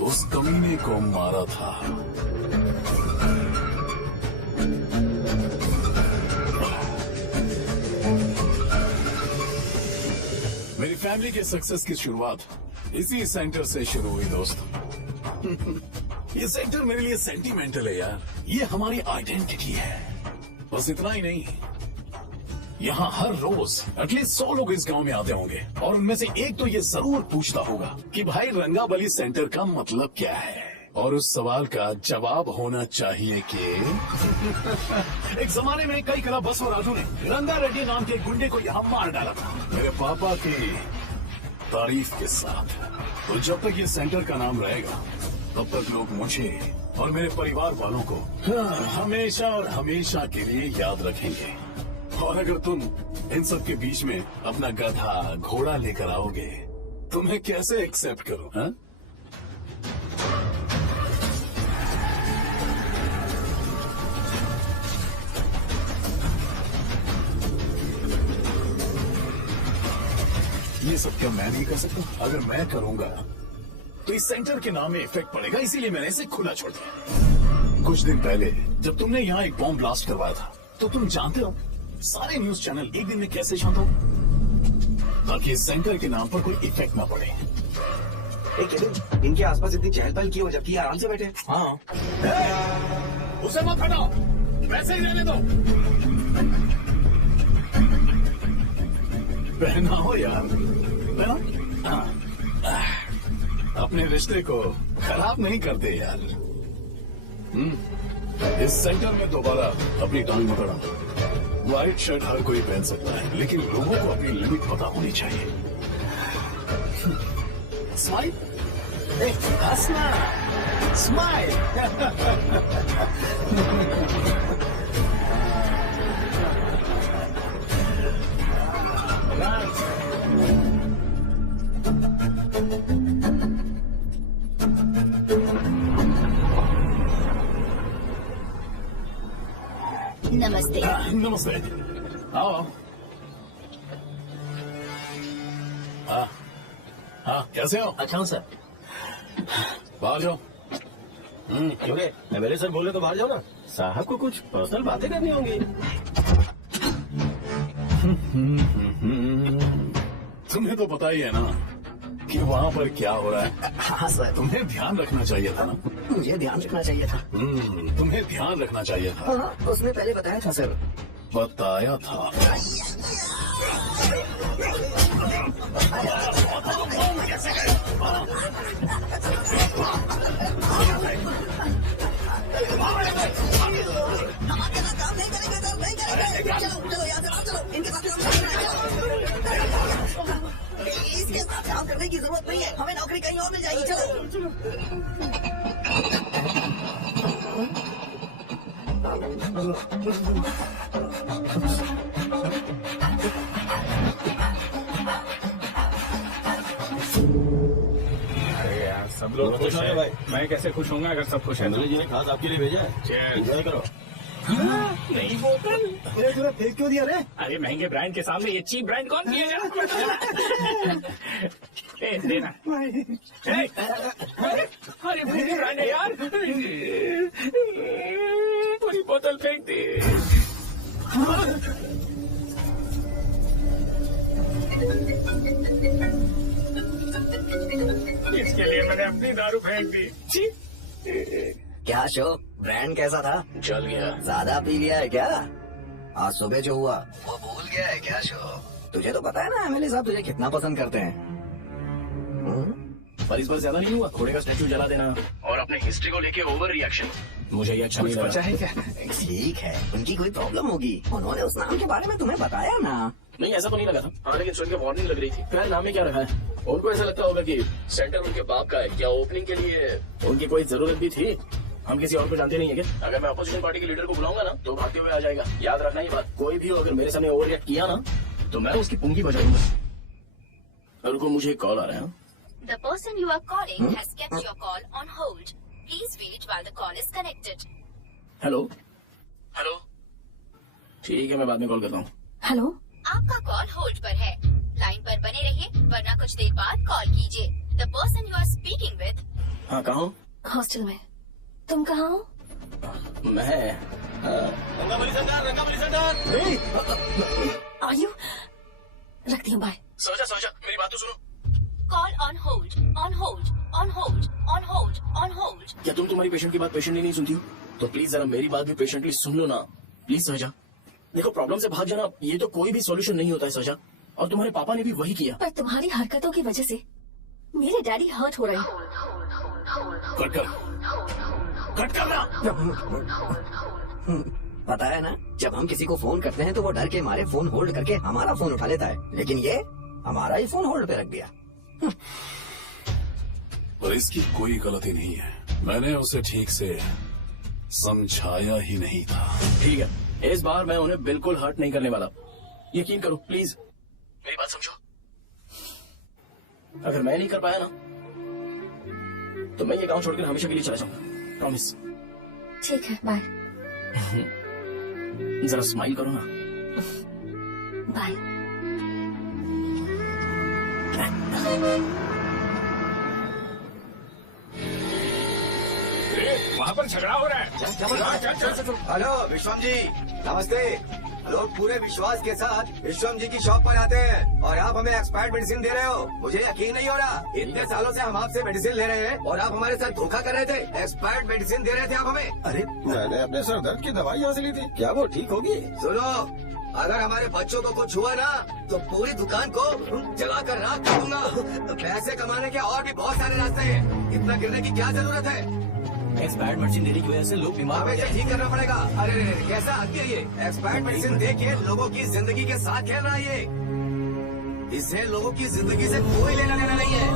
उस कमीने को मारा था। मेरी फैमिली के सक्सेस की शुरुआत इसी सेंटर से शुरू हुई दोस्त। ये सेंटर मेरे लिए सेंटिमेंटल है यार, ये हमारी आइडेंटिटी है। बस इतना ही नहीं, यहाँ हर रोज एटलीस्ट 100 लोग इस गांव में आते होंगे और उनमें से एक तो ये जरूर पूछता होगा कि भाई रंगाबली सेंटर का मतलब क्या है, और उस सवाल का जवाब होना चाहिए कि एक जमाने में कई कला बसवराजू ने रंगा रेड्डी नाम के गुंडे को यहाँ मार डाला था, मेरे पापा की तारीफ के साथ। तो जब तक ये सेंटर का नाम रहेगा, तब तक लोग मुझे और मेरे परिवार वालों को हमेशा और हमेशा के लिए याद रखेंगे। और अगर तुम इन सब के बीच में अपना गधा घोड़ा लेकर आओगे, तो मैं कैसे एक्सेप्ट करूं? हाँ? ये सब क्या मैं नहीं कर सकता? अगर मैं करूंगा तो इस सेंटर के नाम में इफेक्ट पड़ेगा, इसीलिए मैंने इसे खुला छोड़ दिया। कुछ दिन पहले जब तुमने यहाँ एक बॉम्ब ब्लास्ट करवाया था, तो तुम जानते हो सारे न्यूज चैनल एक दिन में कैसे शांत हो, ताकि इस सेंटर के नाम पर कोई इफेक्ट ना पड़े। इनके आसपास इतनी चहल पहल की हो जबकि आराम से बैठे। हाँ उसे मत हटाओ, वैसे ही रहने दो। पहनाओ यार, पहनाओ। अपने रिश्ते को खराब नहीं करते यार। इस सेंटर में दोबारा अपनी टांग मत अड़ाओ। व्हाइट शर्ट हर कोई पहन सकता है, लेकिन लोगों को अपनी लिमिट पता होनी चाहिए। स्माइल, हंसना, स्माइल। नमस्ते। नमस्ते, आओ। हाँ हाँ, कैसे हो? अच्छा हूँ सर। बाहर जाओ, क्यों रे? एमएलए सर बोले तो बाहर जाओ ना, साहब को कुछ पर्सनल बातें करनी होंगी। तुम्हें तो पता ही है ना कि वहाँ पर क्या हो रहा है। हाँ सर, तुम्हें ध्यान रखना चाहिए था ना। मुझे ध्यान रखना चाहिए था। तुम्हें ध्यान रखना चाहिए था। हाँ, उसने पहले बताया था सर। बताया था। इसके साथ काम करने की जरूरत नहीं है, हमें नौकरी कहीं और मिल जाएगी। चलो। अरे यार सब लोग खुश हैं भाई, मैं कैसे खुश होऊंगा अगर सब खुश हैं? एमएलए जी ने खास आपके लिए भेजा है, एंजॉय करो। नई बोतल। अरे तूने फेंक क्यों दिया रे? अरे महंगे ब्रांड के सामने ये चीप ब्रांड कौन पिएगा? ए, देना। अरे महंगी ब्रांड है यार, पूरी बोतल फेंक दी। इसके लिए मैंने अपनी दारू फेंक दी। छी। क्या शो, ब्रांड कैसा था? चल गया। ज्यादा पी लिया है क्या? आज सुबह जो हुआ वो भूल गया है क्या शो? तुझे तो पता है ना एमएलए साहब तुझे कितना पसंद करते हैं। पर इस बार ज्यादा नहीं हुआ, घोड़े का स्टैचू जला देना और अपने हिस्ट्री को लेके ओवर रिएक्शन, मुझे ये अच्छा नहीं लगा। बचा है क्या? ठीक है, उनकी कोई प्रॉब्लम होगी, उन्होंने उस नाम के बारे में तुम्हें बताया ना। नहीं ऐसा तो नहीं लगा था। हाँ लेकिन सुन के वार्निंग लग रही थी। फिर नाम में क्या रखा है? उनको ऐसा लगता होगा कि सेंटर उनके बाप का है। क्या ओपनिंग के लिए उनकी कोई जरूरत भी थी? हम किसी और को जानते नहीं है क्या? अगर मैं अपोजिशन पार्टी के लीडर को बुलाऊंगा ना तो भागते हुए आ जाएगा। याद रखना ये बात, कोई भी हो अगर मेरे सामने ओवर रिएक्ट किया ना तो मैं उसकी पुंगी बजाऊंगा। रुको मुझे कॉल आ रहा है। The person you are calling has kept your call on hold. Please wait while the call is connected. Hello hello, ठीक है मैं बाद में कॉल करता हूँ। हेलो, आपका कॉल होल्ड पर है, लाइन पर बने रहिए वरना कुछ देर बाद कॉल कीजिए। The person you are speaking with. हाँ कहाँ हूँ? हॉस्टल में। तुम कहाँ हो? मैं आयु, रखती हूँ, बाय। सोचा मेरी बात तो सुनो। Call on hold, on hold, on hold, on hold, on hold. क्या तुम तुम्हारी पेशेंट की बात पेशेंटली नहीं सुनती हो? तो प्लीज जरा मेरी बात भी पेशेंटली सुन लो ना प्लीज सहजा। देखो प्रॉब्लम से भाग जाना ये तो कोई भी सॉल्यूशन नहीं होता है सहजा, और तुम्हारे पापा ने भी वही किया। पर तुम्हारी हरकतों की वजह से मेरे डैडी हर्ट हो रहे हैं। कट करना। पता है ना, जब हम किसी को फोन करते हैं तो वो डर के मारे फोन होल्ड करके हमारा फोन उठा लेता है, लेकिन ये हमारा ही फोन होल्ड पे रख दिया। पर इसकी कोई गलती नहीं है, मैंने उसे ठीक से समझाया ही नहीं था। ठीक है, इस बार मैं उन्हें बिल्कुल हर्ट नहीं करने वाला, यकीन करो प्लीज, मेरी बात समझो। अगर मैं नहीं कर पाया ना तो मैं ये गांव छोड़कर हमेशा के लिए चला जाऊंगा, प्रॉमिस। ठीक है, बाय। जरा स्माइल करो ना। बाय। वहाँ पर झगड़ा हो रहा है। हेलो विश्वम जी, नमस्ते। लोग पूरे विश्वास के साथ विश्वम जी की शॉप पर आते हैं और आप हमें एक्सपायर्ड मेडिसिन दे रहे हो। मुझे यकीन नहीं हो रहा, इतने सालों से हम आपसे मेडिसिन ले रहे हैं और आप हमारे साथ धोखा कर रहे थे। एक्सपायर्ड मेडिसिन दे रहे थे आप हमें। अरे मैंने अपने सर दर्द की दवाई यहाँ से ली थी, क्या वो ठीक होगी? सुनो, अगर हमारे बच्चों को कुछ हुआ ना तो पूरी दुकान को जला कर राख कर दूंगा। पैसे कमाने के और भी बहुत सारे रास्ते हैं, इतना गिरने की क्या जरूरत है? एक्सपायर्ड मेडिसिन देने की वजह से लोग बीमार हो हमें गए। ठीक करना पड़ेगा। अरे कैसा आदमी है ये? एक्सपायर्ड मेडिसिन दे के लोगों की जिंदगी के साथ खेल रहा है ये। इससे लोगों की जिंदगी से कोई लेना देना नहीं है।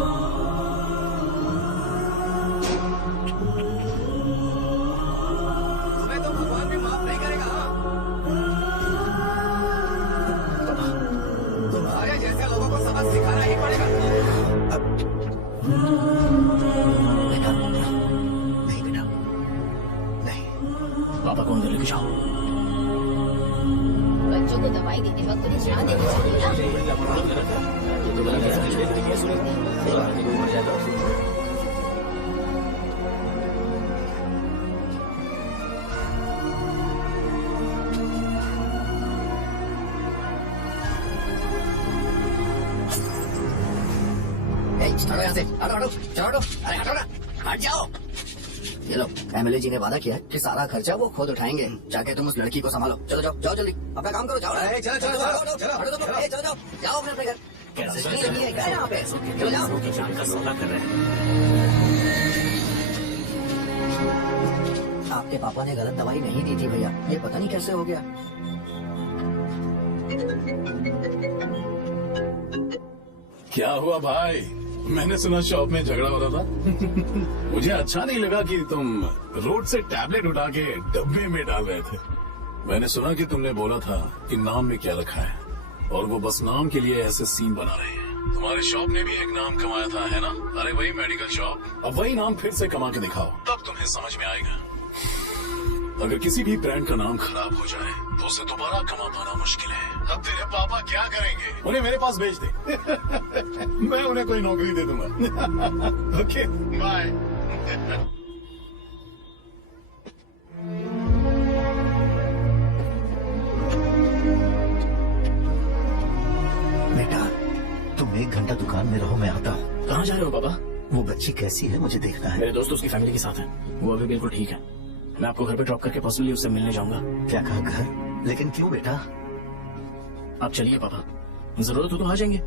तुम्हें तो भगवान भी माफ नहीं करेगा। तुम्हारे जैसे लोगों को सबक सिखाना ही पड़ेगा। पापा को अंदर लेके जाओ। बच्चों को दवाई देते वक्त उन्हें ध्यान देना चाहिए ना। हटो यहाँ से, हटो हटो, चलो हटो, अरे हटो ना, हट जाओ। ये लो, एमएलए जी ने वादा किया है कि सारा खर्चा वो खुद उठाएंगे। जाके तुम उस लड़की को संभालो। चलो जाओ, जाओ जल्दी, अपना काम करो, जाओ। चलो चलो चलो चलो चलो जाओ, जाओ अपने अपने घर। कैसे नहीं है क्या यहाँ पे? चलो जाओ। की जान का सौदा कर रहे हैं। आपके पापा ने गलत दवाई नहीं दी थी भैया, ये पता नहीं कैसे हो गया। क्या हुआ भाई? मैंने सुना शॉप में झगड़ा हो रहा था। मुझे अच्छा नहीं लगा कि तुम रोड से टैबलेट उठा के डब्बे में डाल रहे थे। मैंने सुना कि तुमने बोला था कि नाम में क्या रखा है, और वो बस नाम के लिए ऐसे सीन बना रहे हैं। तुम्हारे शॉप ने भी एक नाम कमाया था, है ना? अरे वही मेडिकल शॉप। अब वही नाम फिर से कमा के दिखाओ, तब तुम्हें समझ में आएगा। अगर किसी भी ब्रांड का नाम खराब हो जाए तो उसे दोबारा कमा पाना मुश्किल है। अब तेरे पापा क्या करेंगे? उन्हें मेरे पास भेज दे। मैं उन्हें कोई नौकरी दे दूंगा। Okay bye. बेटा तुम 1 घंटा दुकान में रहो, मैं आता हूँ। कहाँ जा रहे हो पापा? वो बच्ची कैसी है मुझे देखना है। मेरे दोस्त उसकी फैमिली के साथ है, वो अभी बिल्कुल ठीक है। मैं आपको घर पे ड्रॉप करके पर्सनली उससे मिलने जाऊंगा। क्या कहा घर? लेकिन क्यों बेटा? आप चलिए पापा, जरूरत हो तो आ जाएंगे।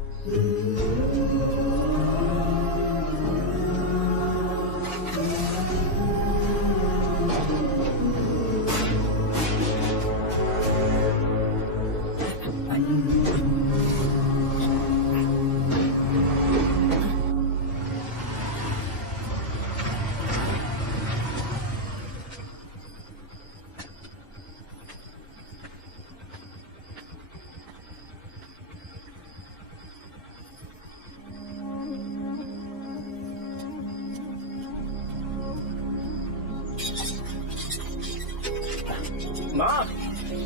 माँ,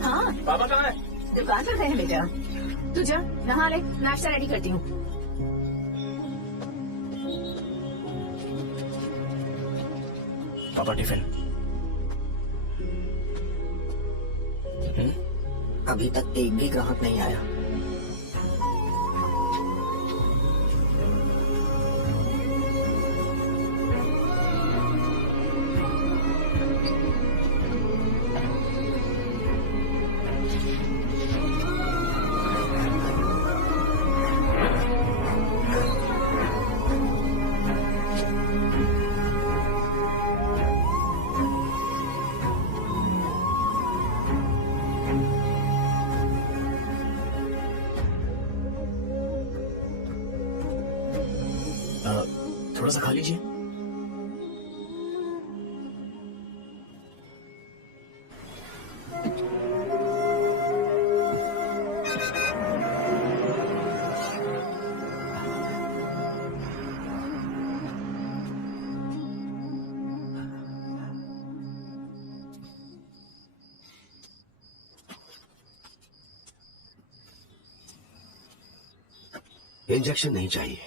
हाँ पापा कहाँ है? दुकान पर गए हैं बेटा। तू जा नहा ले, नाश्ता रेडी करती हूँ। पापा टिफिन। अभी तक एक भी ग्राहक नहीं आया। थोड़ा सा खा लीजिए। इंजेक्शन नहीं चाहिए,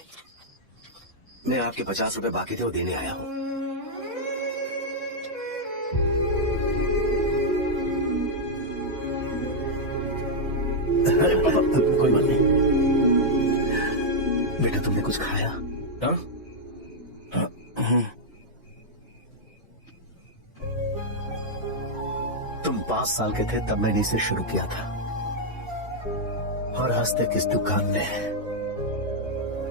मैं आपके 50 रुपए बाकी थे वो देने आया हूँ। अरे पापा कोई बात नहीं। बेटा तुमने कुछ खाया? तुम 5 साल के थे तब मैंने इसे शुरू किया था, और आज तक इस दुकान ने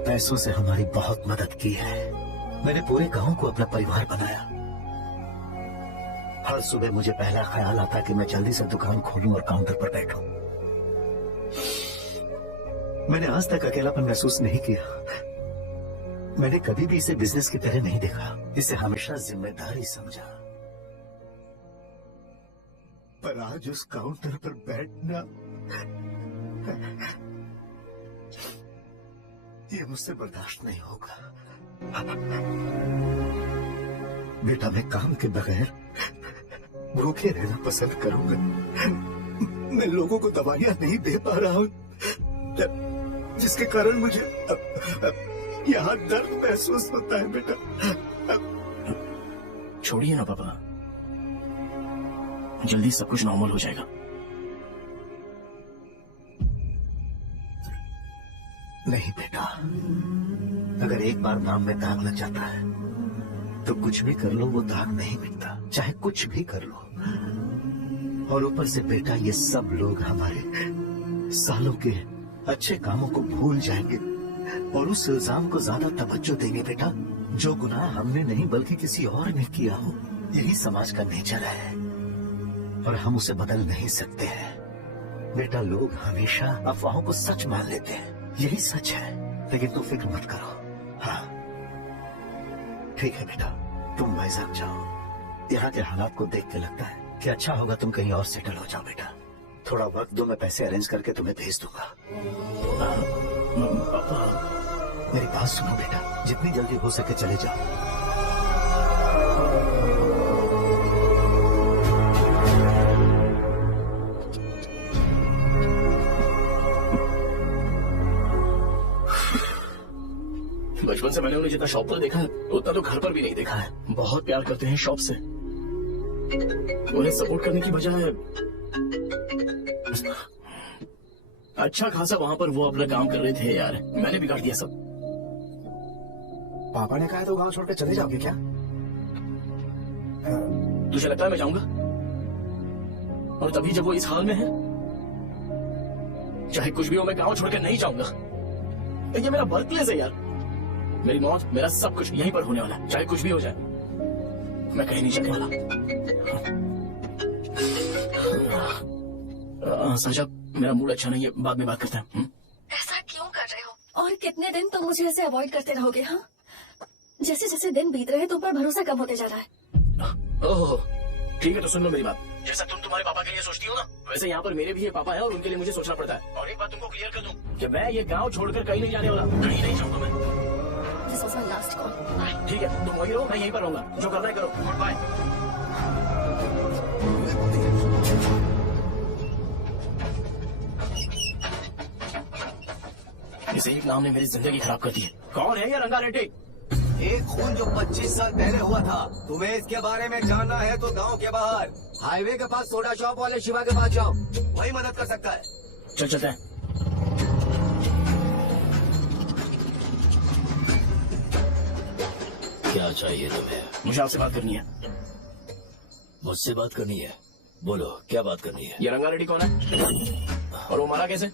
पैसों से हमारी बहुत मदद की है। मैंने पूरे गांव को अपना परिवार बनाया। हर सुबह मुझे पहला ख्याल आता कि मैं जल्दी से दुकान खोलूं और काउंटर पर बैठूं। मैंने आज तक अकेलापन महसूस नहीं किया। मैंने कभी भी इसे बिजनेस की तरह नहीं देखा, इसे हमेशा जिम्मेदारी समझा। पर आज उस काउंटर पर बैठना ये मुझसे बर्दाश्त नहीं होगा। बेटा मैं काम के बगैर भूखे रहना पसंद करूंगा। मैं लोगों को दवाइयां नहीं दे पा रहा हूं, जिसके कारण मुझे यहाँ दर्द महसूस होता है। बेटा छोड़िए ना पापा, जल्दी सब कुछ नॉर्मल हो जाएगा। नहीं बेटा, अगर एक बार नाम में दाग लग जाता है तो कुछ भी कर लो वो दाग नहीं मिटता, चाहे कुछ भी कर लो। और ऊपर से बेटा ये सब लोग हमारे सालों के अच्छे कामों को भूल जाएंगे और उस इल्जाम को ज्यादा तवज्जो देंगे बेटा जो गुनाह हमने नहीं बल्कि किसी और ने किया हो। यही समाज का नेचर है और हम उसे बदल नहीं सकते हैं। बेटा लोग हमेशा अफवाहों को सच मान लेते हैं, यही सच है, लेकिन तू फिक्र मत करो। हाँ ठीक है बेटा, तुम वाइजाग जाओ। यहाँ के हालात को देख के लगता है कि अच्छा होगा तुम कहीं और सेटल हो जाओ बेटा। थोड़ा वक्त दो, मैं पैसे अरेंज करके तुम्हें भेज दूंगा। मेरी बात सुनो बेटा, जितनी जल्दी हो सके चले जाओ। बचपन से मैंने उन्हें जितना शॉप पर देखा है उतना तो घर पर भी नहीं देखा है। बहुत प्यार करते हैं शॉप से, उन्हें सपोर्ट करने की बजाय अच्छा खासा वहां पर वो अपना काम कर रहे थे। यार मैंने बिगाड़ दिया सब। पापा ने कहा है तो गांव छोड़कर चले जाओगे क्या? तुझे लगता है मैं जाऊंगा? और तभी जब वो इस हाल में है, चाहे कुछ भी हो मैं गांव छोड़कर नहीं जाऊंगा। ये मेरा बर्थ प्लेस है यार, मेरी मौत मेरा सब कुछ यहीं पर होने वाला है। चाहे कुछ भी हो जाए मैं कहीं नहीं जाने वाला। साजा मेरा मूड अच्छा नहीं है, बाद में बात करते हैं। ऐसा क्यों कर रहे हो? और कितने दिन तुम मुझे ऐसे अवॉइड करते रहोगे? हाँ, जैसे जैसे दिन बीत रहे तुम पर भरोसा कम होते जा रहा है। ओह ठीक है, तो सुन लो मेरी बात। जैसा तुम तुम्हारे पापा के लिए सोचती हो ना, वैसे यहाँ पर मेरे भी ये पापा है और उनके लिए मुझे सोचना पड़ता है। और एक बात तुमको क्लियर कर दूं कि मैं ये गांव छोड़कर कहीं नहीं जाने वाला, कहीं नहीं जाऊंगा मैं। This was my last call. ठीक है, तुम वही रहो, मैं यहीं पर रहूंगा। जो करना है करो। Goodbye. इस एक नाम ने मेरी जिंदगी खराब कर दी है। कौन है ये रंगा रेड्डी? एक खून जो 25 साल पहले हुआ था। तुम्हें इसके बारे में जानना है तो गांव के बाहर हाईवे के पास सोडा शॉप वाले शिवा के पास जाओ, वही मदद कर सकता है। चल चलते हैं। क्या चाहिए तुम्हें? मुझे आपसे बात करनी है। मुझसे बात करनी है? बोलो क्या बात करनी है? ये रंगा रेड्डी कौन है और वो मरा कैसे?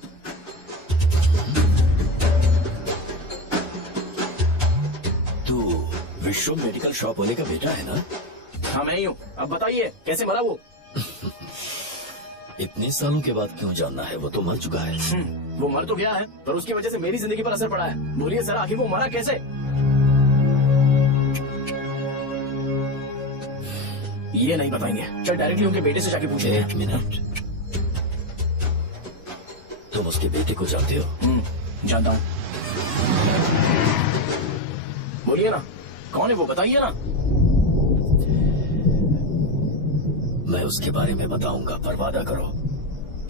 तू विश्व मेडिकल शॉप वाले का बेटा है ना? हाँ मैं ही हूँ। अब बताइए कैसे मरा वो? इतने सालों के बाद क्यों जानना है? वो तो मर चुका है। वो मर तो गया है पर उसकी वजह से मेरी जिंदगी पर असर पड़ा है। बोलिए सर, आखिर वो मरा कैसे? ये नहीं बताएंगे। चल डायरेक्टली उनके बेटे से जाके पूछेंगे। एक मिनट, तुम उसके बेटे को जानते हो? जानता हूँ। बोलिए ना, कौन है वो? बताइए ना। मैं उसके बारे में बताऊंगा, पर वादा करो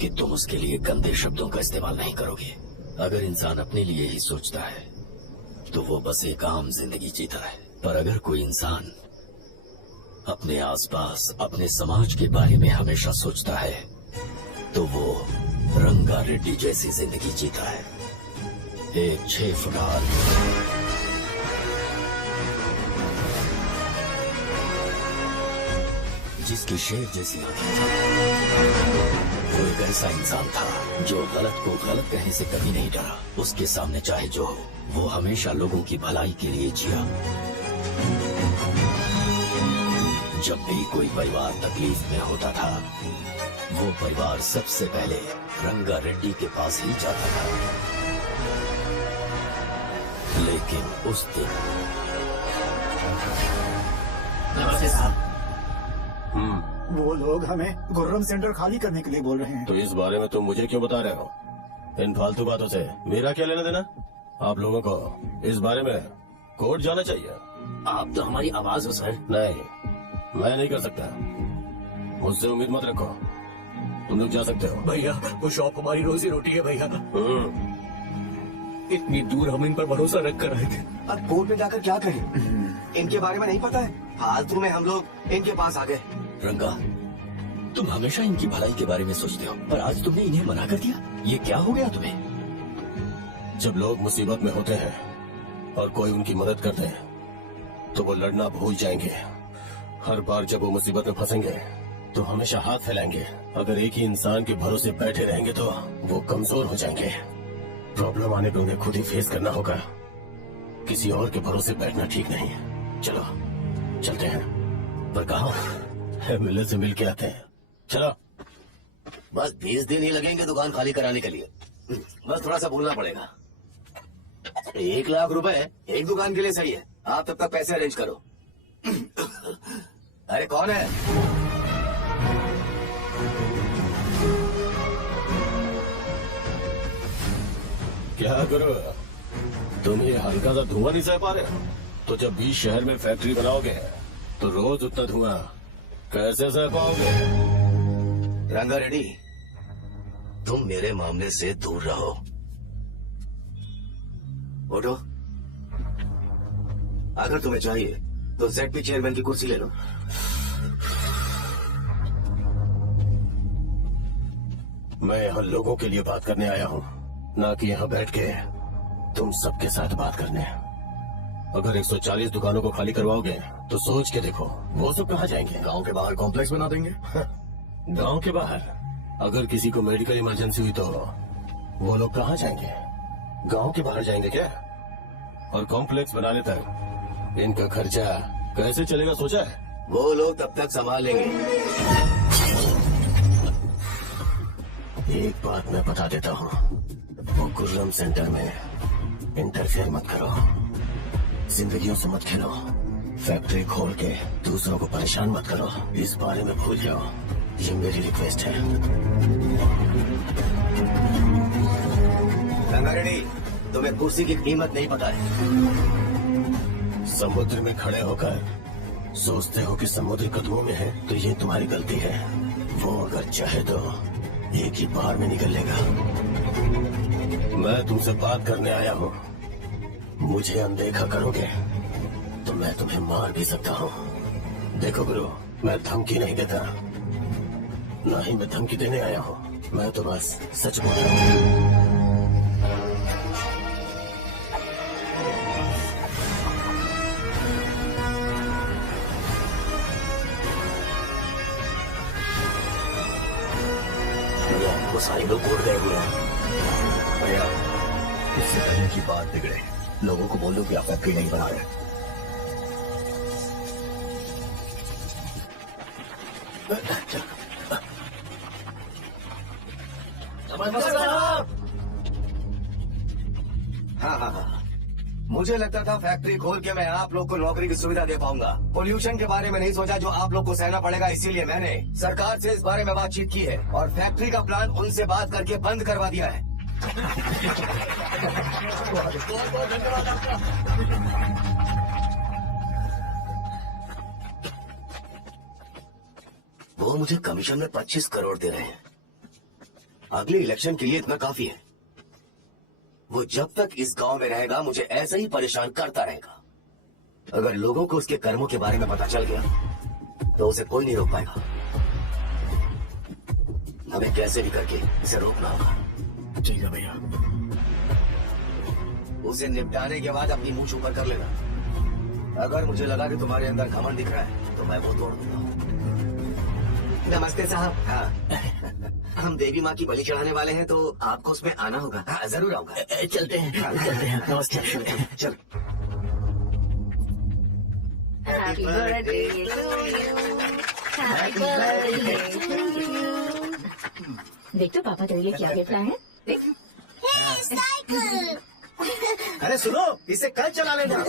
कि तुम उसके लिए गंदे शब्दों का इस्तेमाल नहीं करोगे। अगर इंसान अपने लिए ही सोचता है तो वो बस एक आम जिंदगी जीता है, पर अगर कोई इंसान अपने आसपास अपने समाज के बारे में हमेशा सोचता है तो वो रंगा रेड्डी जैसी जिंदगी जीता है। एक 6 फुट जिसकी शेर जैसी आंखें थी। वो एक ऐसा इंसान था जो गलत को गलत कहने से कभी नहीं डरा। उसके सामने चाहे जो हो, वो हमेशा लोगों की भलाई के लिए जिया। जब भी कोई परिवार तकलीफ में होता था, वो परिवार सबसे पहले रंगा रेड्डी के पास ही जाता था। लेकिन उस दिन नमस्ते साहब। वो लोग हमें गुर्रम सेंटर खाली करने के लिए बोल रहे हैं। तो इस बारे में तुम मुझे क्यों बता रहे हो? इन फालतू बातों से मेरा क्या लेना देना? आप लोगों को इस बारे में कोर्ट जाना चाहिए। आप तो हमारी आवाज हो सर। नहीं, मैं नहीं कर सकता। मुझसे उम्मीद मत रखो। तुम लोग जा सकते हो। भैया वो शॉप हमारी रोजी रोटी है भैया। इतनी दूर हम इन पर भरोसा रख कर आए थे। अब कोर्ट में जाकर क्या करें? इनके बारे में नहीं पता है। फालतू में हम लोग इनके पास आ गए। रंगा, तुम हमेशा इनकी भलाई के बारे में सोचते हो, पर आज तुमने इन्हें मना कर दिया। ये क्या हो गया तुम्हें? जब लोग मुसीबत में होते हैं और कोई उनकी मदद कर दे तो वो लड़ना भूल जाएंगे। हर बार जब वो मुसीबत में फंसेंगे तो हमेशा हाथ फैलाएंगे। अगर एक ही इंसान के भरोसे बैठे रहेंगे तो वो कमजोर हो जाएंगे। प्रॉब्लम आने पे उन्हें खुद ही फेस करना होगा। किसी और के भरोसे बैठना ठीक नहीं है। चलो चलते हैं। पर कहाँ? मिलर से मिल के आते हैं। चलो। बस 20 दिन ही लगेंगे दुकान खाली कराने के लिए। बस थोड़ा सा बोलना पड़ेगा। 1 लाख रुपए एक दुकान के लिए सही है। आप तब तक पैसे अरेंज करो। अरे कौन है? क्या करो? तुम ये हल्का सा धुआं नहीं सह पा रहे? तो जब 20 शहर में फैक्ट्री बनाओगे तो रोज उतना धुआं कैसे सह पाओगे? रंगा रेड्डी, तुम मेरे मामले से दूर रहो। उठो। अगर तुम्हें चाहिए तो ZP चेयरमैन की कुर्सी ले लो। मैं यहाँ लोगों के लिए बात करने आया हूँ, ना कि यहाँ बैठ के तुम सबके साथ बात करने। अगर 140 दुकानों को खाली करवाओगे तो सोच के देखो वो सब कहाँ जाएंगे? गांव के बाहर कॉम्प्लेक्स बना देंगे। गांव के बाहर? अगर किसी को मेडिकल इमरजेंसी हुई तो वो लोग कहाँ जाएंगे? गांव के बाहर जाएंगे क्या? और कॉम्प्लेक्स बनाने तक इनका खर्चा कैसे चलेगा सोचा है? वो लोग तब तक संभाल लेंगे। एक बात मैं बता देता हूँ, वो गुर्रम सेंटर में इंटरफेयर मत करो। जिंदगियों से मत खेलो। फैक्ट्री खोल के दूसरों को परेशान मत करो। इस बारे में भूल जाओ। ये मेरी रिक्वेस्ट है। रंगा रेड्डी, तुम्हें कुर्सी की कीमत नहीं पता है। समुद्र में खड़े होकर सोचते हो कि समुद्र कदमों में है तो ये तुम्हारी गलती है। वो अगर चाहे तो एक ही बार में निकल लेगा। मैं तुमसे बात करने आया हूँ। मुझे अनदेखा करोगे तो मैं तुम्हें मार भी सकता हूँ। देखो गुरु, मैं धमकी नहीं देता, ना ही मैं धमकी देने आया हूँ। मैं तो बस सच बोल रहा हूँ। वो सारे लोग कोर्ट गए हुए हैं। भैया, इससे पहले की बात बिगड़े, लोगों को बोलो कि आप फैक्ट्री नहीं बना रहे। हाँ। मुझे लगता था फैक्ट्री खोल के मैं आप लोग को नौकरी की सुविधा दे पाऊंगा। पोल्यूशन के बारे में नहीं सोचा जो आप लोग को सहना पड़ेगा, इसीलिए मैंने सरकार से इस बारे में बातचीत की है और फैक्ट्री का प्लान उनसे बात करके बंद करवा दिया है। वो मुझे कमीशन में 25 करोड़ दे रहे हैं। अगले इलेक्शन के लिए इतना काफी है। वो जब तक इस गांव में रहेगा मुझे ऐसे ही परेशान करता रहेगा। अगर लोगों को उसके कर्मों के बारे में पता चल गया तो उसे कोई नहीं रोक पाएगा। हमें कैसे भी करके इसे रोकना होगा। ठीक है भैया। उसे निपटाने के बाद अपनी मुंह ऊपर कर लेना। अगर मुझे लगा कि तुम्हारे अंदर घमंड दिख रहा है तो मैं वो तोड़ दूंगा। नमस्ते साहब। हाँ, हम देवी माँ की बलि चढ़ाने वाले हैं तो आपको उसमें आना होगा। हाँ, जरूर आऊंगा। चलते हैं। चलते हैं। नमस्ते। चल। Happy birthday to you. Happy birthday to you. देख तो पापा तेरे लिए क्या गिफ्ट लाए हैं। देख। साइकिल। अरे सुनो, इसे कल चला लेना।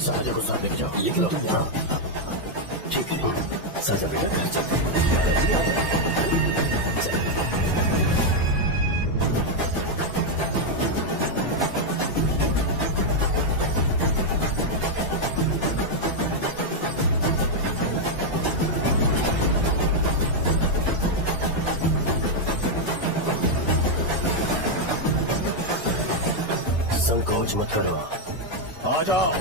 साजा को साथ लेके जाओ। ये लो। ठीक है साजा बेटा घर चलते हैं। संकोच मत करो, आ जाओ।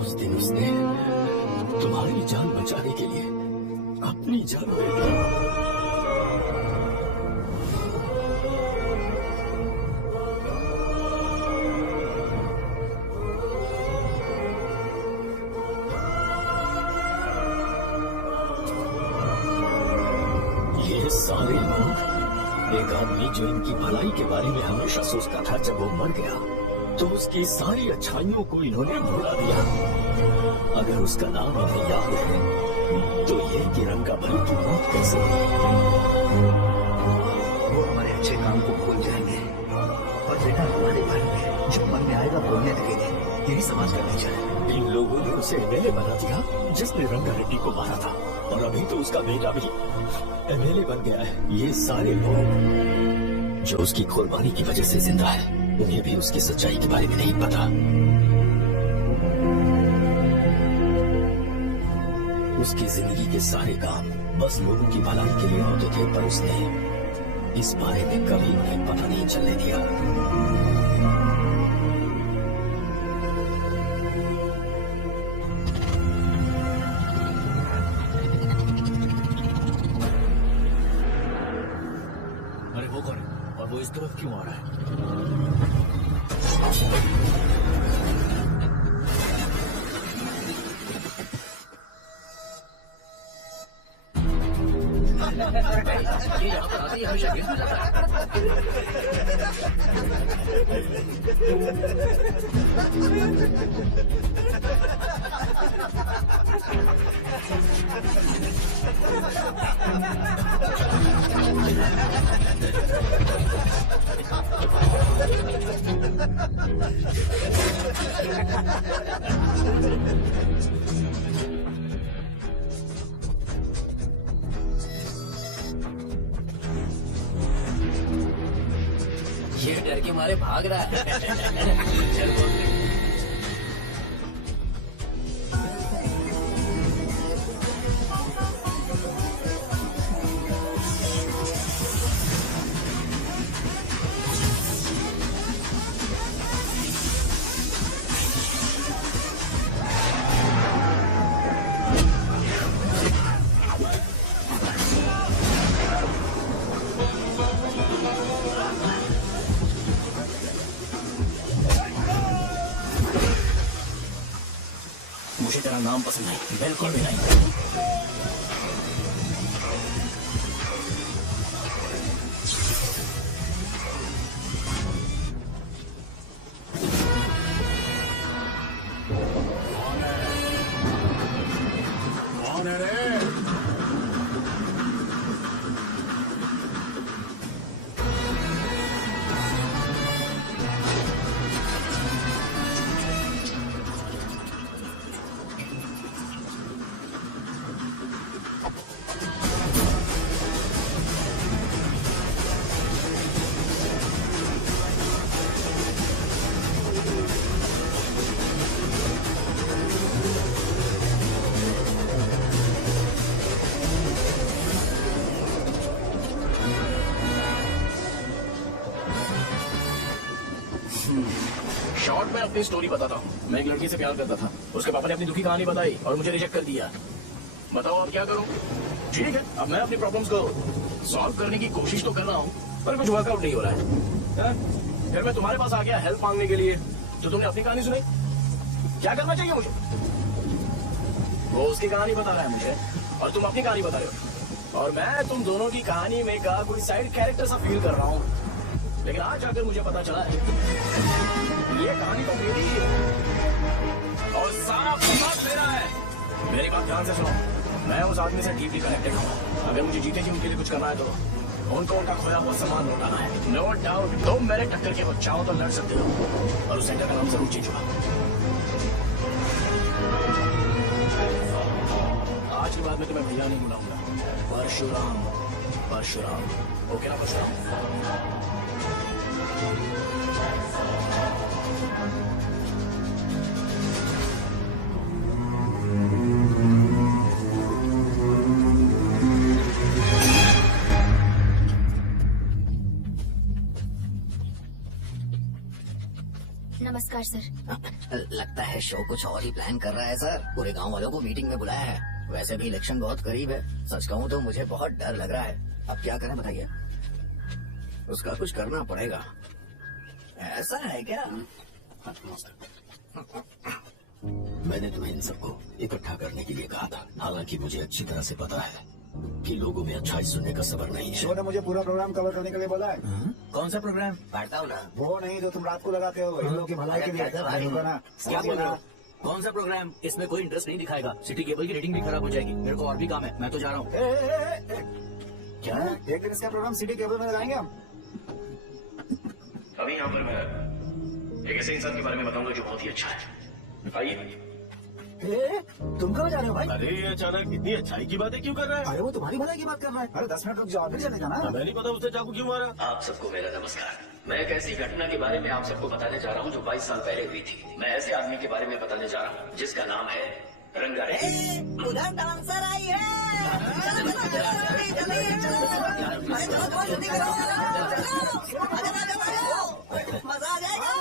उस दिन उसने तुम्हारी जान बचाने के लिए अपनी जान दे दी। ये सारे लोग, एक आदमी जो इनकी भलाई के बारे में हमेशा सोचता था, जब वो मर गया तो उसकी सारी अच्छाइयों को इन्होंने भुला दिया। अगर उसका नाम इन्हें याद है तो ये किरण का भाई की मौत कैसे हुई? वो हमारे अच्छे काम को भूल जाएंगे और बेटा हमारे बारे में जो मन में आएगा बोलने लगेंगे। यही समाज करना चाहिए। इन लोगों ने उसे एमएलए बना दिया जिसने रंगारेड्डी को मारा था, और अभी तो उसका बेटा भी एमएलए बन गया है। ये सारे लोग जो उसकी कुर्बानी की वजह से जिंदा है, उन्हें भी उसकी सच्चाई के बारे में नहीं पता। उसकी जिंदगी के सारे काम बस लोगों की भलाई के लिए होते थे, पर उसने इस बारे में कभी उन्हें पता नहीं चलने दिया। अरे वो कौन है और वो इस तरफ क्यों आ रहा है? ये यहाँ पर आते ही हमेशा गिर जाता ये डर के मारे भाग रहा है। चल बोल। मुझे तेरा नाम पसंद नहीं, बिल्कुल भी नहीं। कौन है रे? शॉर्ट में अपनी स्टोरी बताता हूँ। मैं एक लड़की से प्यार करता था, उसके पापा ने अपनी दुखी कहानी बताई और मुझे रिजेक्ट कर दिया। बताओ अब क्या करूँ? ठीक है, अब मैं अपनी प्रॉब्लम्स को सॉल्व करने की कोशिश तो कर रहा हूँ, पर कुछ वर्कआउट नहीं हो रहा है। फिर मैं तुम्हारे पास आ गया हेल्प मांगने के लिए, तो तुमने अपनी कहानी सुनी। क्या करना चाहिए मुझे? वो उसकी कहानी बता रहा है मुझे और तुम अपनी कहानी बता रहे हो, और मैं तुम दोनों की कहानी में का कोई साइड कैरेक्टर सा फील कर रहा हूँ। लेकिन आज आकर मुझे पता चला है ये कहानी तो मेरी ही है और सारा फसाद मेरा है। मेरी बात ध्यान से सुनो, मैं उस आदमी से डीपली कनेक्टेड हूँ। अगर मुझे जीते जी उनके लिए कुछ करना है तो उनको उनका खोया हुआ सम्मान लौटाना है। नो डाउट तुम मेरे टक्कर के वक्त चाहो तो लड़ सकते हो और उस सेंटर का नाम जरूर चेंज होगा। आज के बाद मैं तुम्हें भैया नहीं बुलाऊंगा, परशुराम। परशुराम, ओके ना परशुराम? नमस्कार सर। लगता है शो कुछ और ही प्लान कर रहा है सर। पूरे गांव वालों को मीटिंग में बुलाया है। वैसे भी इलेक्शन बहुत करीब है, सच कहूँ तो मुझे बहुत डर लग रहा है। अब क्या करें बताइए? उसका कुछ करना पड़ेगा। ऐसा है क्या? मैंने तुम्हें इन सबको इकट्ठा करने के लिए कहा था, हालांकि मुझे अच्छी तरह से पता है कि लोगों में अच्छाई सुनने का सब्र नहीं है। शो ने मुझे पूरा प्रोग्राम कवर करने के लिए बोला है। कौन सा प्रोग्राम? बांटता हूँ ना। वो नहीं जो तुम रात को लगाते हो, इन लोगों की भलाई के लिए। क्या बोल रहे हो? कौन सा प्रोग्राम? इसमें कोई इंटरेस्ट नहीं दिखाएगा। सिटी केबल की रेटिंग भी खराब हो जाएगी। मेरे को और भी काम है, मैं तो जा रहा हूँ। क्या एक दिन इसका प्रोग्राम सिटी केबल में लगाएंगे हम? अभी यहाँ पर मैं एक ऐसे इंसान के बारे में बताऊंगा जो बहुत ही अच्छा है। आइए। तुम कहाँ जा रहे हो भाई? अरे ये अचानक इतनी अच्छाई की बातें क्यों कर रहा है? अरे वो तुम्हारी भलाई की बात कर रहा है। अरे 10 मिनट रुक जाओ, फिर चलेगा ना। हमें नहीं पता उसने चाकू क्यों मारा। आप सबको मेरा नमस्कार। मैं एक ऐसी घटना के बारे में आप सबको बताने जा रहा हूँ जो 22 साल पहले हुई थी। मैं ऐसे आदमी के बारे में बताने जा रहा हूँ जिसका नाम है रंगारेड्डी। उधर डांसर आई है। मजा आ जाएगा।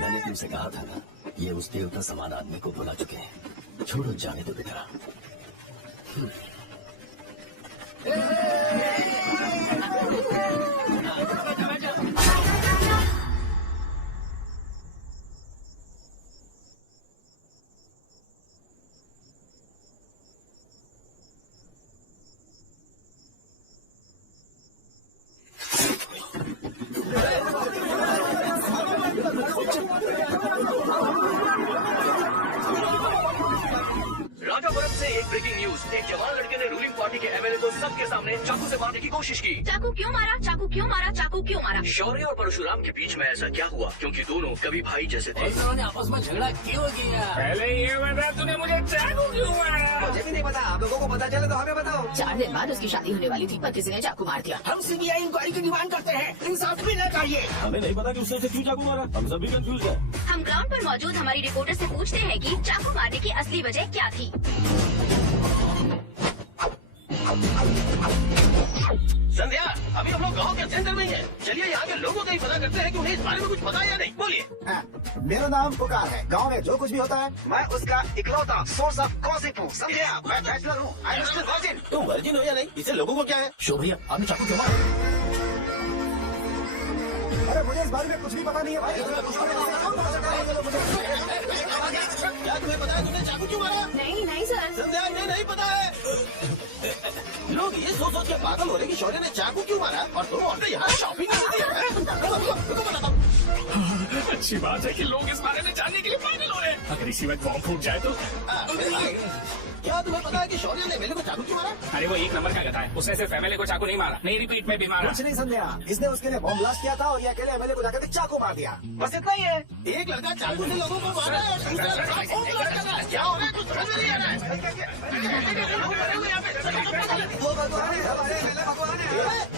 मैंने तुमसे कहा था ना, ये उस देवता समान आदमी को बुला चुके हैं। छोड़ो, जाने दो बेटा। राजापुरम से एक ब्रेकिंग न्यूज। एक जवान लड़के ने रूलिंग पार्टी के एमएलए को सबके सामने चाकू से मारने की कोशिश की। चाकू क्यों मारा? चाकू क्यों मारा? चाकू क्यों मारा? शौर्य और परशुराम के बीच में ऐसा क्या हुआ? क्योंकि दोनों कभी भाई जैसे थे। उन्होंने आपस में झगड़ा क्यों किया? पहले ये बता, तूने मुझे चाकू क्यों मारा? मुझे भी नहीं पता, आप लोगों को पता चले तो हमें बताओ। 4 दिन बाद उसकी शादी होने वाली थी, पर किसी ने चाकू मार दिया। हम सीबीआई इंक्वायरी की डिमांड करते हैं। इंसाफ मिलना चाहिए। हमें नहीं पता कि उसने उसे क्यों चाकू मारा। हम सभी कंफ्यूज हैं। हम ग्राउंड पर मौजूद हमारी रिपोर्टर से पूछते हैं कि चाकू मारने की असली वजह क्या थी। संध्या, अभी हम लोग गांव के सेंटर में ही है। चलिए यहाँ के लोगों का ही पता करते हैं कि उन्हें इस बारे में कुछ पता है या नहीं। बोलिए। मेरा नाम पुकार है। गांव में जो कुछ भी होता है मैं उसका इकलौता सोर्स ऑफ गॉसिप हूँ, समझे आप? मैं बैचलर हूँ। I am still virgin. तुम वर्जिन हो या नहीं, इससे लोगों को क्या है? शो भैया, आपने चाकू क्यों मारा? अरे मुझे इस बारे में कुछ भी पता नहीं है भाई। क्या तुम्हें पता है तुमने चाकू क्यों मारा? नहीं नहीं सर। संध्या इन्हें नहीं पता है। लोग ये सोच के पागल हो रहे कि शौर्य ने चाकू क्यों मारा और तुम औरतें यहाँ शॉपिंग करती है। अच्छी बात है कि लोग इस बारे में जानने के लिए पागल हो रहे हैं। अगर इसी वक्त बॉम्ब फूट जाए तो। क्या तुम्हें पता है कि शौर्य ने एमएलए को चाकू क्यों मारा? अरे वो एक नंबर का गधा है, उसने सिर्फ एमएलए को चाकू नहीं मारा, मेरी पीठ में भी मारा। कुछ नहीं संध्या, इसने उसके लिए बॉम्ब ब्लास्ट किया था और ये अकेले एमएलए को जाकर चाकू मार दिया। बस इतना ही है। एक लड़का चाकू से लोगों को मारा है और दूसरा लड़का बॉम्ब ब्लास्ट कर रहा है। क्या हो रहा है कुछ समझ में नहीं आ रहा है।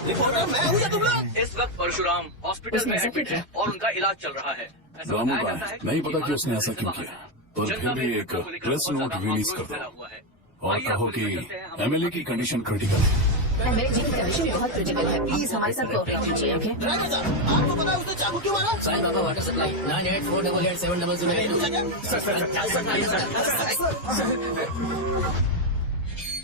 रिपोर्टर मैं हूँ या तुम लोग? इस वक्त परशुराम हॉस्पिटल में एडमिट है और उनका इलाज चल रहा है। रामू भाई, नहीं पता कि उसने ऐसा क्यों किया, पर फिर भी एक प्रेस नोट रिलीज कर दो और कहो कि एमएलए की कंडीशन क्रिटिकल है। एमएलए जी की कंडीशन बहुत क्रिटिकल है, प्लीज हमारे साथ कोऑपरेट कीजिए। ओके ड्राइवर साहब, आपको पता है उसने चाकू क्यों मारा? Sai Baba water supply 98487800।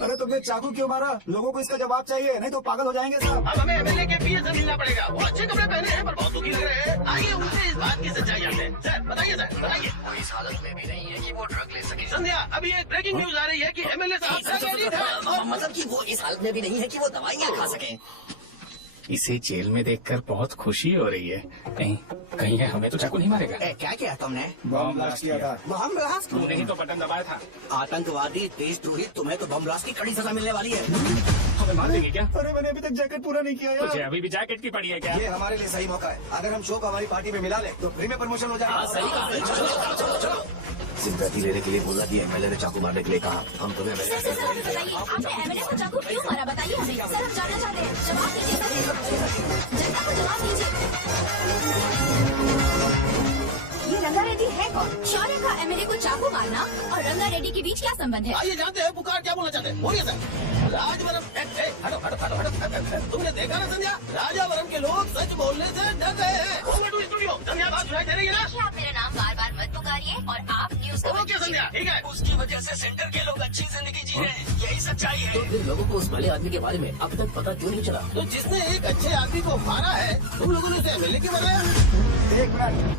अरे तुमने चाकू क्यों मारा? लोगों को इसका जवाब चाहिए, नहीं तो पागल हो जाएंगे सब। अब हमें एमएलए के पीए से मिलना पड़ेगा। वो अच्छे कपड़े पहने हैं पर बहुत दुखी लग रहे हैं। आइए उनसे इस बात की सच्चाई जानते हैं। सर बताइए, सर बताइए। वो इस हालत में भी नहीं है कि वो ड्रग ले सके। संध्या, अभी एक ब्रेकिंग न्यूज आ रही है कि एमएलए साहब ड्रग एडिक्ट है। मतलब कि वो इस हालत में भी नहीं है कि वो दवाइयाँ खा सके। इसे जेल में देखकर बहुत खुशी हो रही है। कहीं है हमें तो चाकू नहीं मारेगा। क्या किया तुमने? बॉम्ब ब्लास्ट किया था। Bomb blast? तूने ही तो बटन दबाया था। आतंकवादी, देशद्रोही, तुम्हें तो बम ब्लास्ट की कड़ी सजा मिलने वाली है। हमें मार देंगे क्या? अरे मैंने अभी तक जैकेट पूरा नहीं किया तुझे यार। अभी भी जैकेट की पड़ी है क्या? ये हमारे लिए सही मौका है। अगर हम शो को हमारी पार्टी में मिला ले तो फ्री में प्रमोशन हो जाएगा। सिंपैथी लेने के लिए बोला कि एमएलए ने चाकू मारने के लिए कहा। हम तुम्हें सर हमें बताइए, आपने एमएलए को चाकू क्यों मारा? बताइए हमें। सर हम जानना चाहते हैं, जवाब दीजिए। जनता को जवाब दीजिए। ये रंगा रेड्डी है कौन? शौर्य का एमएलए को चाकू मारना और रंगा रेड्डी के बीच क्या संबंध है? आइए जानते हैं पुकार क्या बोलना चाहते हैं। बोलिए सर। राजवरम, हटो हटो हटो हटो। तुमने देखा ना संध्या, राजावरम के लोग सच बोलने से डर रहे हैं। Over to studio. संध्या बात सुनाई दे रही है ना? आप मेरा नाम बार बार मत पुकारिए और आप न्यूज को ओके संध्या, ठीक है। उसकी वजह से सेंटर के लोग अच्छी जिंदगी जी रहे हैं, यही सच्चाई है। तो फिर लोगों को उस भले आदमी के बारे में अब तक पता क्यों नहीं चला? तो जिसने एक अच्छे आदमी को मारा है, तुम लोगों ने उसे एमएलए क्यों बनाया? एक मिनट,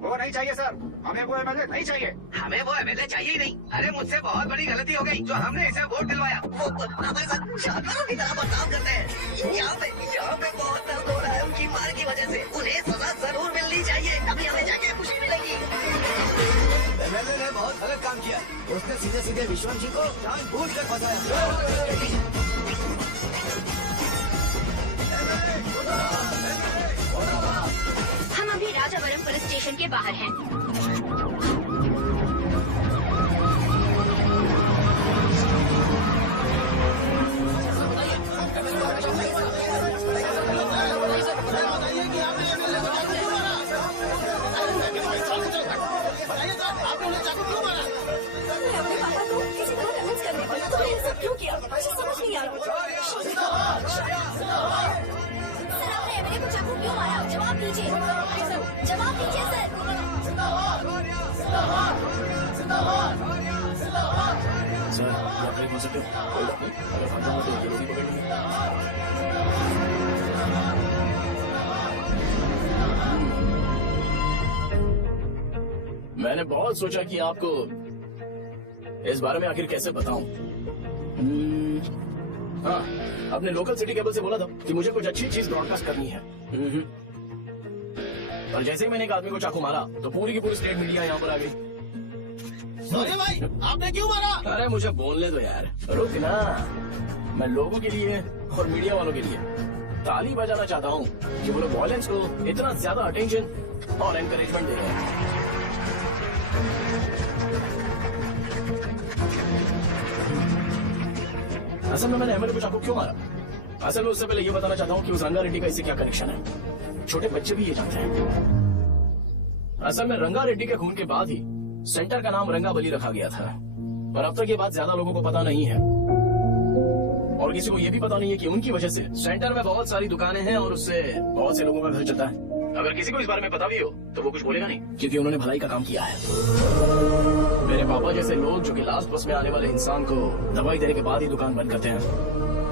वो नहीं चाहिए सर, हमें वो एमएलए नहीं चाहिए। हमें वो एमएलए चाहिए ही नहीं। अरे मुझसे बहुत बड़ी गलती हो गई जो हमने इसे वोट दिलवाया। वो हमारे साथ जानवरों की तरह बर्ताव करते हैं। यहाँ पे बहुत दर्द हो रहा है उनकी मार की वजह से। उन्हें सजा जरूर मिलनी चाहिए, तभी हमें जाके खुशी मिलेगी। एमएलए ने बहुत गलत काम किया। उसने सीधे सीधे विश्वम जी को जानबूझकर फंसाया। हम अभी राजावरम पुलिस स्टेशन के बाहर हैं। बताइए कि आपने एमएलए को चाकू क्यों मारा? बताइए साहब, आपने उन्हें चाकू क्यों मारा? मैं अपने पापा को किसी तरह कन्विंस करने वाला, तो ये सब क्यों किया? मुझे समझ नहीं आ रहा। सर आपने एमएलए को चाकू क्यों मारा? जवाब दीजिए। जवाब दीजिए सर। सर आप ब्रेक मार सकते हो? अगर फांटा हो तो जल्दी पकड़ लीजिए। मैंने बहुत सोचा कि आपको इस बारे में आखिर कैसे बताऊं। हाँ, अपने लोकल सिटी केबल से बोला था कि मुझे कुछ अच्छी चीज ब्रॉडकास्ट करनी है। पर जैसे ही मैंने एक आदमी को चाकू मारा तो पूरी की पूरी स्टेट मीडिया यहाँ पर आ गई। अरे भाई, आपने क्यों मारा? अरे मुझे बोलने दो यार, रुक ना। मैं लोगों के लिए और मीडिया वालों के लिए ताली बजाना चाहता हूँ कि वो लोग वॉयलेंस को इतना ज्यादा अटेंशन और एनकरेजमेंट दे रहे हैं। असल में मैंने एमएलए को चाकू क्यों मारा? असल में उससे पहले ये बताना चाहता हूँ कि उस रंगा रेड्डी का इससे क्या कनेक्शन है। छोटे बच्चे भी ये जानते हैं। असल में रंगा रेड्डी के खून के बाद ही सेंटर का नाम रंगाबली रखा गया था, पर अब तक ये बात ज्यादा लोगों को पता नहीं है और किसी को ये भी पता नहीं है कि उनकी वजह से सेंटर में बहुत सारी दुकानें हैं और उससे बहुत से लोगों का घर चलता है। अगर किसी को इस बारे में पता भी हो तो वो कुछ बोलेगा नहीं, क्योंकि उन्होंने भलाई का काम किया है। मेरे पापा जैसे लोग जो कि लास्ट बस में आने वाले इंसान को दवाई देने के बाद ही दुकान बंद करते हैं,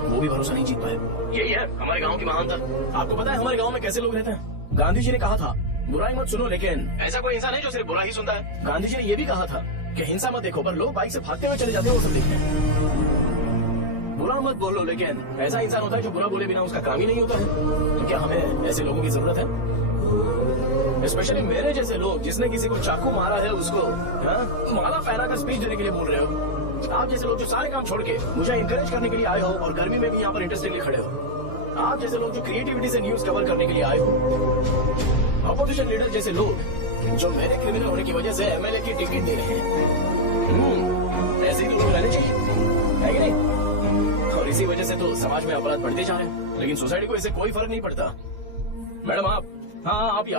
वो भी भरोसा नहीं जीत पाए। यही है हमारे गाँव की महानता। आपको पता है हमारे गाँव में कैसे लोग रहते हैं? गांधी जी ने कहा था बुराई मत सुनो, लेकिन ऐसा कोई इंसान है जो सिर्फ बुरा ही सुनता है। गांधी जी ने ये भी कहा था कि हिंसा मत देखो, पर लोग बाइक से भागते हुए चले जाते हैं वो सब देखते हैं। बुरा मत बोलो, लेकिन ऐसा इंसान होता है जो बुरा बोले बिना उसका काम ही नहीं होता है। तो क्या हमें ऐसे लोगों की जरूरत है? स्पेशली मेरे जैसे लोग जिसने किसी को चाकू मारा है उसको माला पहना कर स्पीच देने के लिए बोल रहे हो। आप जैसे लोग जो सारे काम छोड़ के मुझे इंकरेज करने के लिए आए हो और गर्मी में भी यहाँ पर इंटरेस्टिंगली खड़े हो। आप जैसे लोग जो क्रिएटिविटी से न्यूज कवर करने के लिए आए हो। अपोजिशन लीडर जैसे लोग जो मेरे क्रिमिनल होने की वजह से एमएलए की टिकट दे रहे हैं। ऐसे ही तो लोग रहने चाहिए, है कि नहीं? और इसी वजह से तो समाज में अपराध बढ़ते जा रहे हैं, लेकिन सोसाइटी को इससे कोई फर्क नहीं पड़ता। मैडम आप, हाँ आप ही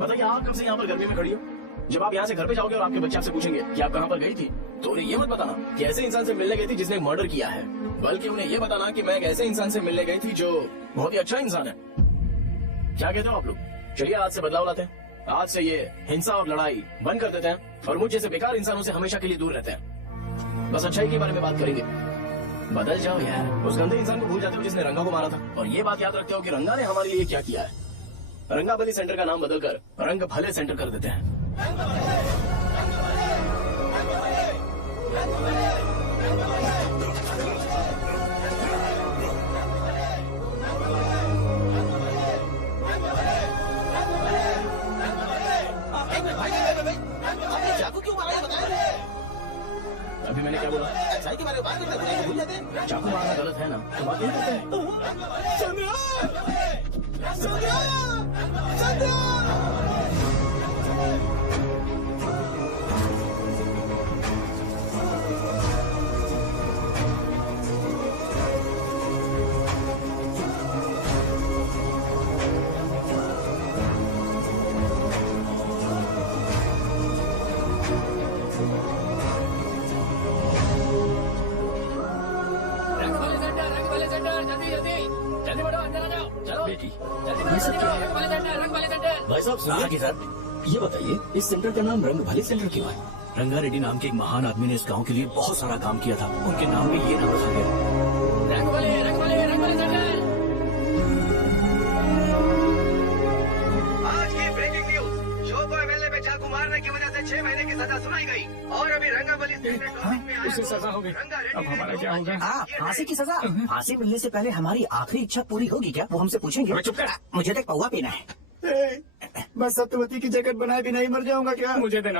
बताइए, आप कब से यहाँ पर गर्मी में खड़ी हो? जब आप यहाँ से घर पे जाओगे और आपके बच्चे आपसे पूछेंगे कि आप कहाँ पर गई थी, तो उन्हें ये मत बताना कि ऐसे इंसान से मिलने गई थी जिसने मर्डर किया है, बल्कि उन्हें ये बताना कि मैं एक ऐसे इंसान से मिलने गई थी जो बहुत ही अच्छा इंसान है। क्या कहते हो आप लोग? चलिए आज से बदलाव लाते हैं। आज से ये हिंसा और लड़ाई बंद कर देते हैं और मुझ जैसे बेकार इंसानों से हमेशा के लिए दूर रहते हैं। बस अच्छाई के बारे में बात करेंगे। बदल जाओ यार, उस गंदे इंसान को भूल जाते हो जिसने रंगा को मारा था, और ये बात याद रखते हो कि रंगा ने हमारे लिए क्या किया है। रंगाबली सेंटर का नाम बदलकर रंग भले सेंटर कर देते हैं। चाकू क्यों मारा बताया? अभी मैंने क्या बोला? के बारे में बात करते हैं, भूल जाते हैं। चाकू मारना गलत है ना, तो बात नहीं करते हैं। बेटी, ये सब क्या है? भाई साहब सुनिए सर, ये बताइए इस सेंटर का नाम रंग भले सेंटर क्यों है? रंगा रेड्डी नाम के एक महान आदमी ने इस गांव के लिए बहुत सारा काम किया था, उनके नाम में ये नाम रखा गया। रंग भले सेंटर। आज की ब्रेकिंग न्यूज, शो को एमएलए पे चाकू मारने की वजह से 6 महीने की सजा सुनाई गई और अभी रंगाबली उसे सजा हो गई, अब हमारा क्या होगा? फांसी की सजा? फांसी मिलने से पहले हमारी आखिरी इच्छा पूरी होगी क्या? वो हमसे पूछेंगे। चुप कर। मुझे तो एक पौवा पीना है। मैं सत्यवती की जैकेट बनाए भी नहीं मर जाऊंगा क्या? मुझे देना।